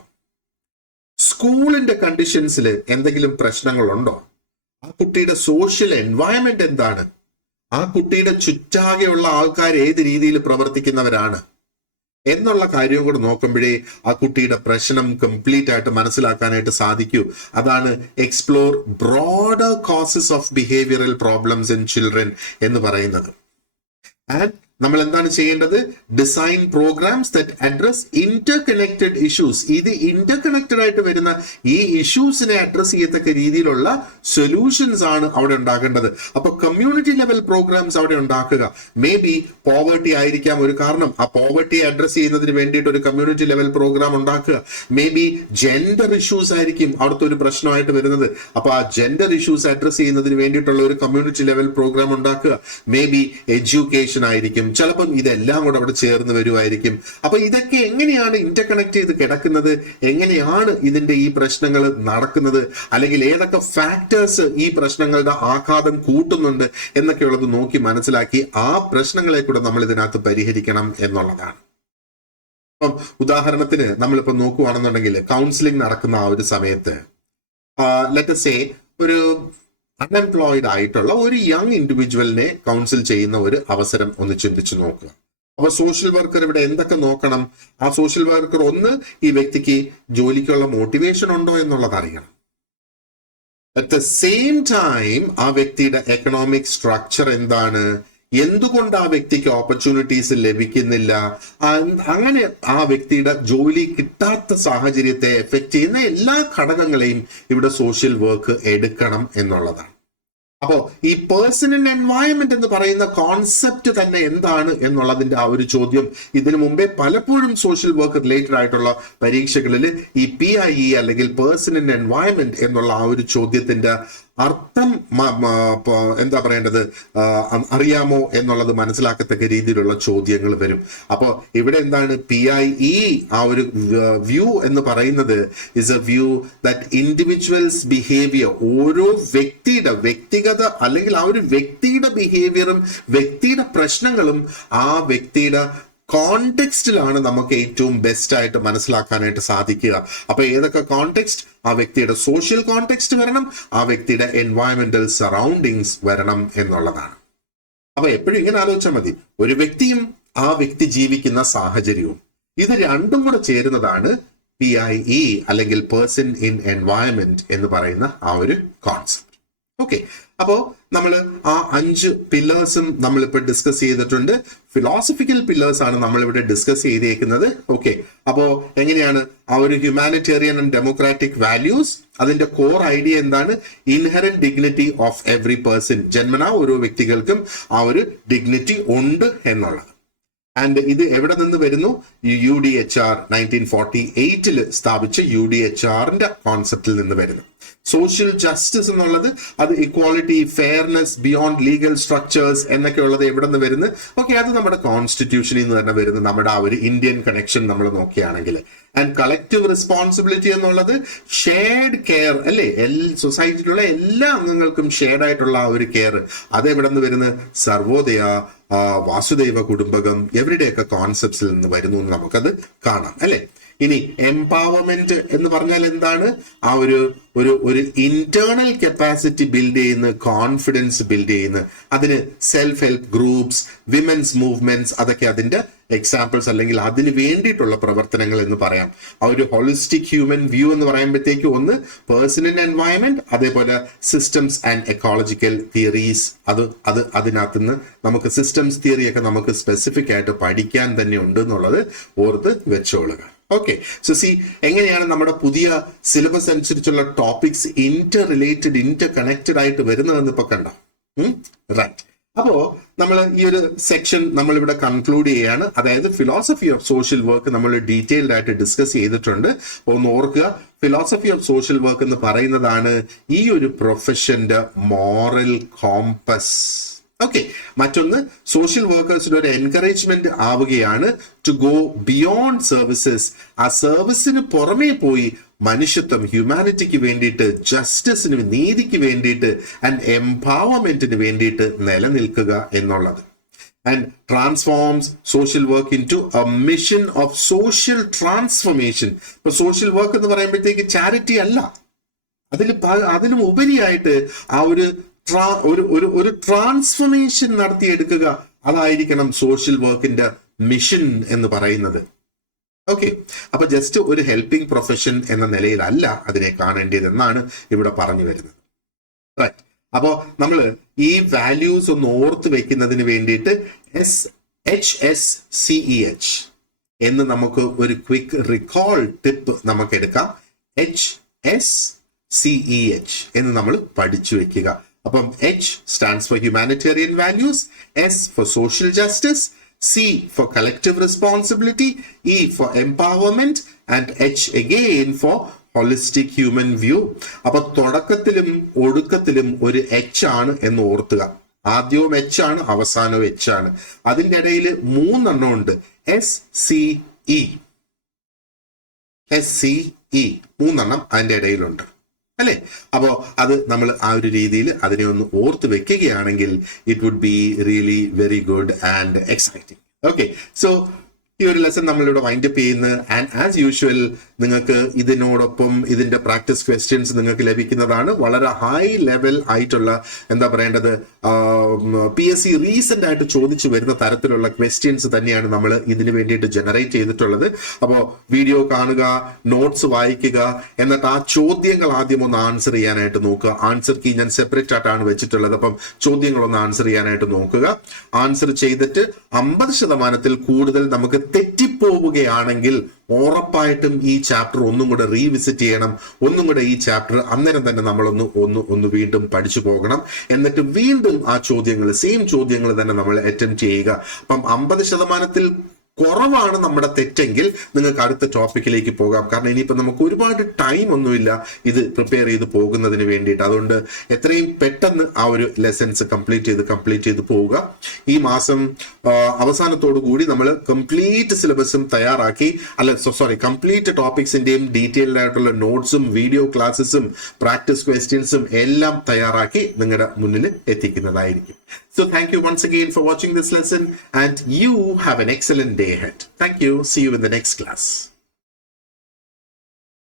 സ്കൂളിന്റെ കണ്ടീഷൻസിൽ എന്തെങ്കിലും പ്രശ്നങ്ങളുണ്ടോ, ആ കുട്ടിയുടെ സോഷ്യൽ എൻവയൺമെന്റ് എന്താണ്, ആ കുട്ടിയുടെ ചുറ്റാകെയുള്ള ആൾക്കാർ ഏത് രീതിയിൽ പ്രവർത്തിക്കുന്നവരാണ് എന്നുള്ള കാര്യവും കൂടെ നോക്കുമ്പോഴേ ആ കുട്ടിയുടെ പ്രശ്നം കംപ്ലീറ്റ് ആയിട്ട് മനസ്സിലാക്കാനായിട്ട് സാധിക്കൂ. അതാണ് explore broader causes of behavioural problems in children എന്ന് പറയുന്നത്. ആൻഡ് നമ്മൾ എന്താണ് ചെയ്യേണ്ടത്? Design programmes that address interconnected issues. ഇത് ഇന്റർകണക്റ്റഡ് ആയിട്ട് വരുന്ന ഈ ഇഷ്യൂസിനെ അഡ്രസ് ചെയ്യത്തക്ക രീതിയിലുള്ള സൊല്യൂഷൻസ് ആണ് അവിടെ ഉണ്ടാകേണ്ടത്. അപ്പൊ കമ്മ്യൂണിറ്റി ലെവൽ പ്രോഗ്രാംസ് അവിടെ ഉണ്ടാക്കുക. മേ ബി പോവർട്ടി ആയിരിക്കാം ഒരു കാരണം, ആ പോവർട്ടിയെ അഡ്രസ് ചെയ്യുന്നതിന് വേണ്ടിയിട്ട് ഒരു കമ്മ്യൂണിറ്റി ലെവൽ പ്രോഗ്രാം ഉണ്ടാക്കുക. മേ ബി ജെൻഡർ ഇഷ്യൂസ് ആയിരിക്കും അവിടുത്തെ ഒരു പ്രശ്നമായിട്ട് വരുന്നത്. അപ്പൊ ആ ജെൻഡർ ഇഷ്യൂസ് അഡ്രസ് ചെയ്യുന്നതിന് വേണ്ടിയിട്ടുള്ള ഒരു കമ്മ്യൂണിറ്റി ലെവൽ പ്രോഗ്രാം ഉണ്ടാക്കുക. മേ ബി എഡ്യൂക്കേഷൻ ആയിരിക്കും, ചിലപ്പം ഇതെല്ലാം കൂടെ അവിടെ ചേർന്ന് വരുമായിരിക്കും. അപ്പൊ ഇതൊക്കെ എങ്ങനെയാണ് ഇന്റർകണക്ട് ചെയ്ത് കിടക്കുന്നത്, എങ്ങനെയാണ് ഇതിന്റെ ഈ പ്രശ്നങ്ങൾ നടക്കുന്നത്, അല്ലെങ്കിൽ ഏതൊക്കെ ഫാക്ടേഴ്സ് ഈ പ്രശ്നങ്ങളുടെ ആഘാതം കൂട്ടുന്നുണ്ട് എന്നൊക്കെയുള്ളത് നോക്കി മനസ്സിലാക്കി ആ പ്രശ്നങ്ങളെ കൂടെ നമ്മൾ ഇതിനകത്ത് പരിഹരിക്കണം എന്നുള്ളതാണ്. അപ്പം ഉദാഹരണത്തിന് നമ്മളിപ്പോ നോക്കുകയാണെന്നുണ്ടെങ്കിൽ കൗൺസിലിംഗ് നടക്കുന്ന ആ ഒരു സമയത്ത് ലെറ്റ് സേ ഒരു അൺഎംപ്ലോയിഡ് ആയിട്ടുള്ള ഒരു യങ് ഇൻഡിവിജ്വലിനെ കൗൺസിൽ ചെയ്യുന്ന ഒരു അവസരം ഒന്ന് ചിന്തിച്ചു നോക്കുക. അപ്പൊ സോഷ്യൽ വർക്കർ ഇവിടെ എന്തൊക്കെ നോക്കണം? ആ സോഷ്യൽ വർക്കർ ഒന്ന്, ഈ വ്യക്തിക്ക് ജോലിക്കുള്ള മോട്ടിവേഷൻ ഉണ്ടോ എന്നുള്ളത് അറിയണം. അറ്റ് ദ സെയിം ടൈം ആ വ്യക്തിയുടെ എക്കണോമിക് സ്ട്രക്ചർ എന്താണ്, എന്തുകൊണ്ട് ആ വ്യക്തിക്ക് ഓപ്പർച്യൂണിറ്റീസ് ലഭിക്കുന്നില്ല, അങ്ങനെ ആ വ്യക്തിയുടെ ജോലി കിട്ടാത്ത സാഹചര്യത്തെ എഫക്ട് ചെയ്യുന്ന എല്ലാ ഘടകങ്ങളെയും ഇവിടെ സോഷ്യൽ വർക്ക് എടുക്കണം എന്നുള്ളതാണ്. അപ്പോ ഈ പേഴ്സണൽ എൻവയൺമെന്റ് എന്ന് പറയുന്ന കോൺസെപ്റ്റ് തന്നെ എന്താണ് എന്നുള്ളതിന്റെ ആ ഒരു ചോദ്യം ഇതിനു മുമ്പേ പലപ്പോഴും സോഷ്യൽ വർക്ക് റിലേറ്റഡ് ആയിട്ടുള്ള പരീക്ഷകളിൽ ഈ PIE അല്ലെങ്കിൽ പേഴ്സണൽ എൻവയൺമെന്റ് എന്നുള്ള ആ ഒരു ചോദ്യത്തിന്റെ അർത്ഥം എന്താ പറയേണ്ടത് അറിയാമോ എന്നുള്ളത് മനസ്സിലാക്കത്തക്ക രീതിയിലുള്ള ചോദ്യങ്ങൾ വരും. അപ്പോൾ ഇവിടെ എന്താണ് PIE ആ ഒരു വ്യൂ എന്ന് പറയുന്നത് is A view that individuals behaviour, ഓരോ വ്യക്തിഗത അല്ലെങ്കിൽ ആ ഒരു വ്യക്തിയുടെ ബിഹേവിയറും വ്യക്തിയുടെ പ്രശ്നങ്ങളും ആ വ്യക്തിയുടെ കോണ്ടെക്സ്റ്റിലാണ് നമുക്ക് ഏറ്റവും ബെസ്റ്റ് ആയിട്ട് മനസ്സിലാക്കാനായിട്ട് സാധിക്കുക. അപ്പൊ ഏതൊക്കെ കോണ്ടെക്സ്റ്റ്? ആ വ്യക്തിയുടെ സോഷ്യൽ കോണ്ടെക്സ്റ്റ് വരണം, ആ വ്യക്തിയുടെ എൻവയറമെന്റൽ സറൗണ്ടിങ്സ് വരണം എന്നുള്ളതാണ്. അപ്പൊ എപ്പോഴും ഇങ്ങനെ ആലോചിച്ചാൽ മതി, ഒരു വ്യക്തിയും ആ വ്യക്തി ജീവിക്കുന്ന സാഹചര്യവും, ഇത് രണ്ടും കൂടെ ചേരുന്നതാണ് PIE അല്ലെങ്കിൽ പേഴ്സൺ ഇൻ എൻവയറമെന്റ് എന്ന് പറയുന്ന ആ ഒരു കോൺസെപ്റ്റ്. ഓക്കെ, അപ്പോ നമ്മൾ ആ 5 പില്ലേഴ്സും നമ്മളിപ്പോൾ ഡിസ്കസ് ചെയ്തിട്ടുണ്ട്. ഫിലോസഫിക്കൽ പില്ലേഴ്സ് ആണ് നമ്മളിവിടെ ഡിസ്കസ് ചെയ്തേക്കുന്നത്. ഓക്കെ, അപ്പോ എങ്ങനെയാണ് ആ ഒരു ഹ്യൂമാനിറ്റേറിയൻ ആൻഡ് ഡെമോക്രാറ്റിക് വാല്യൂസ്, അതിന്റെ കോർ ഐഡിയ എന്താണ്? Inherent dignity of every person, ജന്മനാ ഓരോ വ്യക്തികൾക്കും ആ ഒരു ഡിഗ്നിറ്റി ഉണ്ട് എന്നുള്ളത്. ആൻഡ് ഇത് എവിടെ നിന്ന് വരുന്നു? UDHR 1948 സ്ഥാപിച്ച UDHRന്റെ കോൺസെപ്റ്റിൽ നിന്ന് വരുന്നു. സോഷ്യൽ ജസ്റ്റിസ് എന്നുള്ളത് അത് equality, fairness, beyond legal structures എന്നൊക്കെ ഉള്ളത് എവിടെ നിന്ന് വരുന്നു? ഓക്കെ, അത് നമ്മുടെ കോൺസ്റ്റിറ്റ്യൂഷനിൽ നിന്ന് തന്നെ വരുന്നു, നമ്മുടെ ആ ഒരു ഇന്ത്യൻ കണക്ഷൻ നമ്മൾ നോക്കുകയാണെങ്കിൽ. ആൻഡ് കളക്റ്റീവ് റെസ്പോൺസിബിലിറ്റി എന്നുള്ളത് ഷെയർഡ് കെയർ അല്ലേ, സൊസൈറ്റിയിലുള്ള എല്ലാ അംഗങ്ങൾക്കും ഷെയർഡ് ആയിട്ടുള്ള ആ ഒരു കെയർ, അത് എവിടെ നിന്ന് വരുന്നത്? സർവോദയ, വാസുദൈവ കുടുംബകം, എവരുടെയൊക്കെ കോൺസെപ്റ്റ്സിൽ നിന്ന് വരുന്നു എന്ന് നമുക്കത് കാണാം അല്ലെ. ഇനി എംപവർമെന്റ് എന്ന് പറഞ്ഞാൽ എന്താണ്? ആ ഒരു ഇന്റേണൽ കപ്പാസിറ്റി ബിൽഡ് ചെയ്യുന്ന, കോൺഫിഡൻസ് ബിൽഡ് ചെയ്യുന്ന, അതിന് self help groups, women's movements, അതൊക്കെ അതിന്റെ എക്സാമ്പിൾസ് അല്ലെങ്കിൽ അതിന് വേണ്ടിയിട്ടുള്ള പ്രവർത്തനങ്ങൾ എന്ന് പറയാം. ആ ഒരു ഹോളിസ്റ്റിക് ഹ്യൂമൻ വ്യൂ എന്ന് പറയുമ്പോഴത്തേക്ക് ഒന്ന് പേഴ്സണൽ എൻവയൺമെന്റ്, അതേപോലെ സിസ്റ്റംസ് ആൻഡ് എക്കോളജിക്കൽ തിയറീസ്, അതിനകത്ത് നിന്ന് നമുക്ക് സിസ്റ്റംസ് തിയറിയൊക്കെ നമുക്ക് സ്പെസിഫിക് ആയിട്ട് പഠിക്കാൻ തന്നെ ഉണ്ട് എന്നുള്ളത് ഓർത്ത് വെച്ചോളുക. ഓക്കെ, സോ സി എങ്ങനെയാണ് നമ്മുടെ പുതിയ സിലബസ് അനുസരിച്ചുള്ള topics Inter related, Inter connected ആയിട്ട് വരുന്നതെന്ന് ഇപ്പൊ കണ്ടോ? റൈറ്റ്. അപ്പോ നമ്മൾ ഈ ഒരു സെക്ഷൻ നമ്മളിവിടെ കൺക്ലൂഡ് ചെയ്യാണ്. അതായത് ഫിലോസഫി ഓഫ് സോഷ്യൽ വർക്ക് നമ്മൾ ഡീറ്റെയിൽഡ് ആയിട്ട് ഡിസ്കസ് ചെയ്തിട്ടുണ്ട്. ഒന്ന് ഓർക്കുക, ഫിലോസഫി ഓഫ് സോഷ്യൽ വർക്ക് എന്ന് പറയുന്നതാണ് ഈ ഒരു പ്രൊഫഷന്റെ മോറൽ കോമ്പസ്. ഓക്കെ, മറ്റൊന്ന് സോഷ്യൽ വർക്കേഴ്സിന് ഒരു എൻകറേജ്മെന്റ് ആവുകയാണ് ടു ഗോ ബിയോണ്ട് സർവീസസ്. ആ സർവീസിന് പുറമേ പോയി മനുഷ്യത്വം, ഹ്യൂമാനിറ്റിക്ക് വേണ്ടിയിട്ട്, ജസ്റ്റിസിന്, നീതിക്ക് വേണ്ടിയിട്ട് ആൻഡ് എംപവർമെന്റിന് വേണ്ടിയിട്ട് നിലനിൽക്കുക എന്നുള്ളത്. And transforms social work into a mission of social transformation. ഇപ്പൊ സോഷ്യൽ വർക്ക് എന്ന് പറയുമ്പോഴത്തേക്ക് ചാരിറ്റി അല്ല, അതിലും ഉപരിയായിട്ട് ആ ഒരു ട്രാൻസ്ഫോർമേഷൻ നടത്തിയെടുക്കുക, അതായിരിക്കണം സോഷ്യൽ വർക്കിന്റെ മിഷൻ എന്ന് പറയുന്നത്. ഓക്കെ, അപ്പൊ ജസ്റ്റ് ഒരു ഹെൽപ്പിംഗ് പ്രൊഫഷൻ എന്ന നിലയിലല്ല അതിനെ കാണേണ്ടതെന്നാണ് ഇവിടെ പറഞ്ഞു വരുന്നത്. റൈറ്റ്, അപ്പോ നമ്മൾ ഈ വാല്യൂസ് ഒന്ന് ഓർത്ത് വെക്കുന്നതിന് വേണ്ടിയിട്ട് HSCEH എന്ന് നമുക്ക് ഒരു ക്വിക്ക് റിക്കോൾ ടിപ്പ് നമുക്ക് എടുക്കാം. HSCEH എന്ന് നമ്മൾ പഠിച്ചു വെക്കുക. അപ്പം H stands for humanitarian values, S for social justice, C for collective responsibility, E for empowerment, and H again for holistic human view. അപ്പൊ തുടക്കത്തിലും ഒടുക്കത്തിലും ഒരു H ആണ് എന്ന് ഓർത്തുക. ആദ്യവും H ആണ്, അവസാനവും H ആണ്. അതിൻ്റെ ഇടയിൽ 3 എണ്ണം ഉണ്ട്. SCE 3 എണ്ണം അതിൻ്റെ ഇടയിലുണ്ട് അല്ലേ? അപ്പോൾ അത് നമ്മൾ ആ ഒരു രീതിയിൽ അതിനെ ഒന്ന് ഓർത്ത് വെക്കുകയാണെങ്കിൽ it would be really very good and exciting. Okay, so ഈ ഒരു ലെസൺ നമ്മളിവിടെ വൈൻഡപ്പ് ചെയ്യുന്നത്. ആൻഡ് ആസ് യൂഷ്വൽ നിങ്ങൾക്ക് ഇതിനോടൊപ്പം ഇതിന്റെ പ്രാക്ടീസ് ക്വസ്റ്റ്യൻസ് നിങ്ങൾക്ക് ലഭിക്കുന്നതാണ്. വളരെ ഹൈ ലെവൽ ആയിട്ടുള്ള എന്താ പറയേണ്ടത്, PSC റീസെന്റ് ആയിട്ട് ചോദിച്ചു വരുന്ന തരത്തിലുള്ള ക്വസ്റ്റ്യൻസ് തന്നെയാണ് നമ്മൾ ഇതിന് വേണ്ടിയിട്ട് ജനറേറ്റ് ചെയ്തിട്ടുള്ളത്. അപ്പോൾ വീഡിയോ കാണുക, നോട്ട്സ് വായിക്കുക, എന്നിട്ട് ആ ചോദ്യങ്ങൾ ആദ്യം ഒന്ന് ആൻസർ ചെയ്യാനായിട്ട് നോക്കുക. ആൻസർ കീ ഞാൻ സെപ്പറേറ്റ് ആയിട്ടാണ് വെച്ചിട്ടുള്ളത്. അപ്പം ചോദ്യങ്ങളൊന്ന് ആൻസർ ചെയ്യാനായിട്ട് നോക്കുക. ആൻസർ ചെയ്തിട്ട് 50% കൂടുതൽ നമുക്ക് തെറ്റിപ്പോവുകയാണെങ്കിൽ ഉറപ്പായിട്ടും ഈ ചാപ്റ്റർ ഒന്നും കൂടെ റീവിസിറ്റ് ചെയ്യണം. ഒന്നും കൂടെ ഈ ചാപ്റ്റർ അന്നേരം തന്നെ നമ്മളൊന്ന് വീണ്ടും പഠിച്ചു പോകണം. എന്നിട്ട് വീണ്ടും ആ ചോദ്യങ്ങൾ, സെയിം ചോദ്യങ്ങൾ തന്നെ നമ്മൾ അറ്റംപ്റ്റ് ചെയ്യുക. അപ്പം 50% കുറവാണ് നമ്മുടെ തെറ്റെങ്കിൽ നിങ്ങൾക്ക് അടുത്ത ടോപ്പിക്കിലേക്ക് പോകാം. കാരണം ഇനിയിപ്പോൾ നമുക്ക് ഒരുപാട് ടൈം ഒന്നുമില്ല ഇത് പ്രിപ്പയർ ചെയ്ത് പോകുന്നതിന് വേണ്ടിയിട്ട്. അതുകൊണ്ട് എത്രയും പെട്ടെന്ന് ആ ഒരു ലെസൺസ് കംപ്ലീറ്റ് ചെയ്ത് പോവുക. ഈ മാസം അവസാനത്തോടു കൂടി നമ്മൾ കംപ്ലീറ്റ് സിലബസും തയ്യാറാക്കി, കംപ്ലീറ്റ് ടോപ്പിക്സിന്റെയും ഡീറ്റെയിൽഡ് ആയിട്ടുള്ള നോട്ട്സും വീഡിയോ ക്ലാസ്സസും പ്രാക്ടീസ് ക്വസ്റ്റ്യൻസും എല്ലാം തയ്യാറാക്കി നിങ്ങളുടെ മുന്നിൽ എത്തിക്കുന്നതായിരിക്കും. So thank you once again for watching this lesson, and you have an excellent day ahead. Thank you. See you in the next class.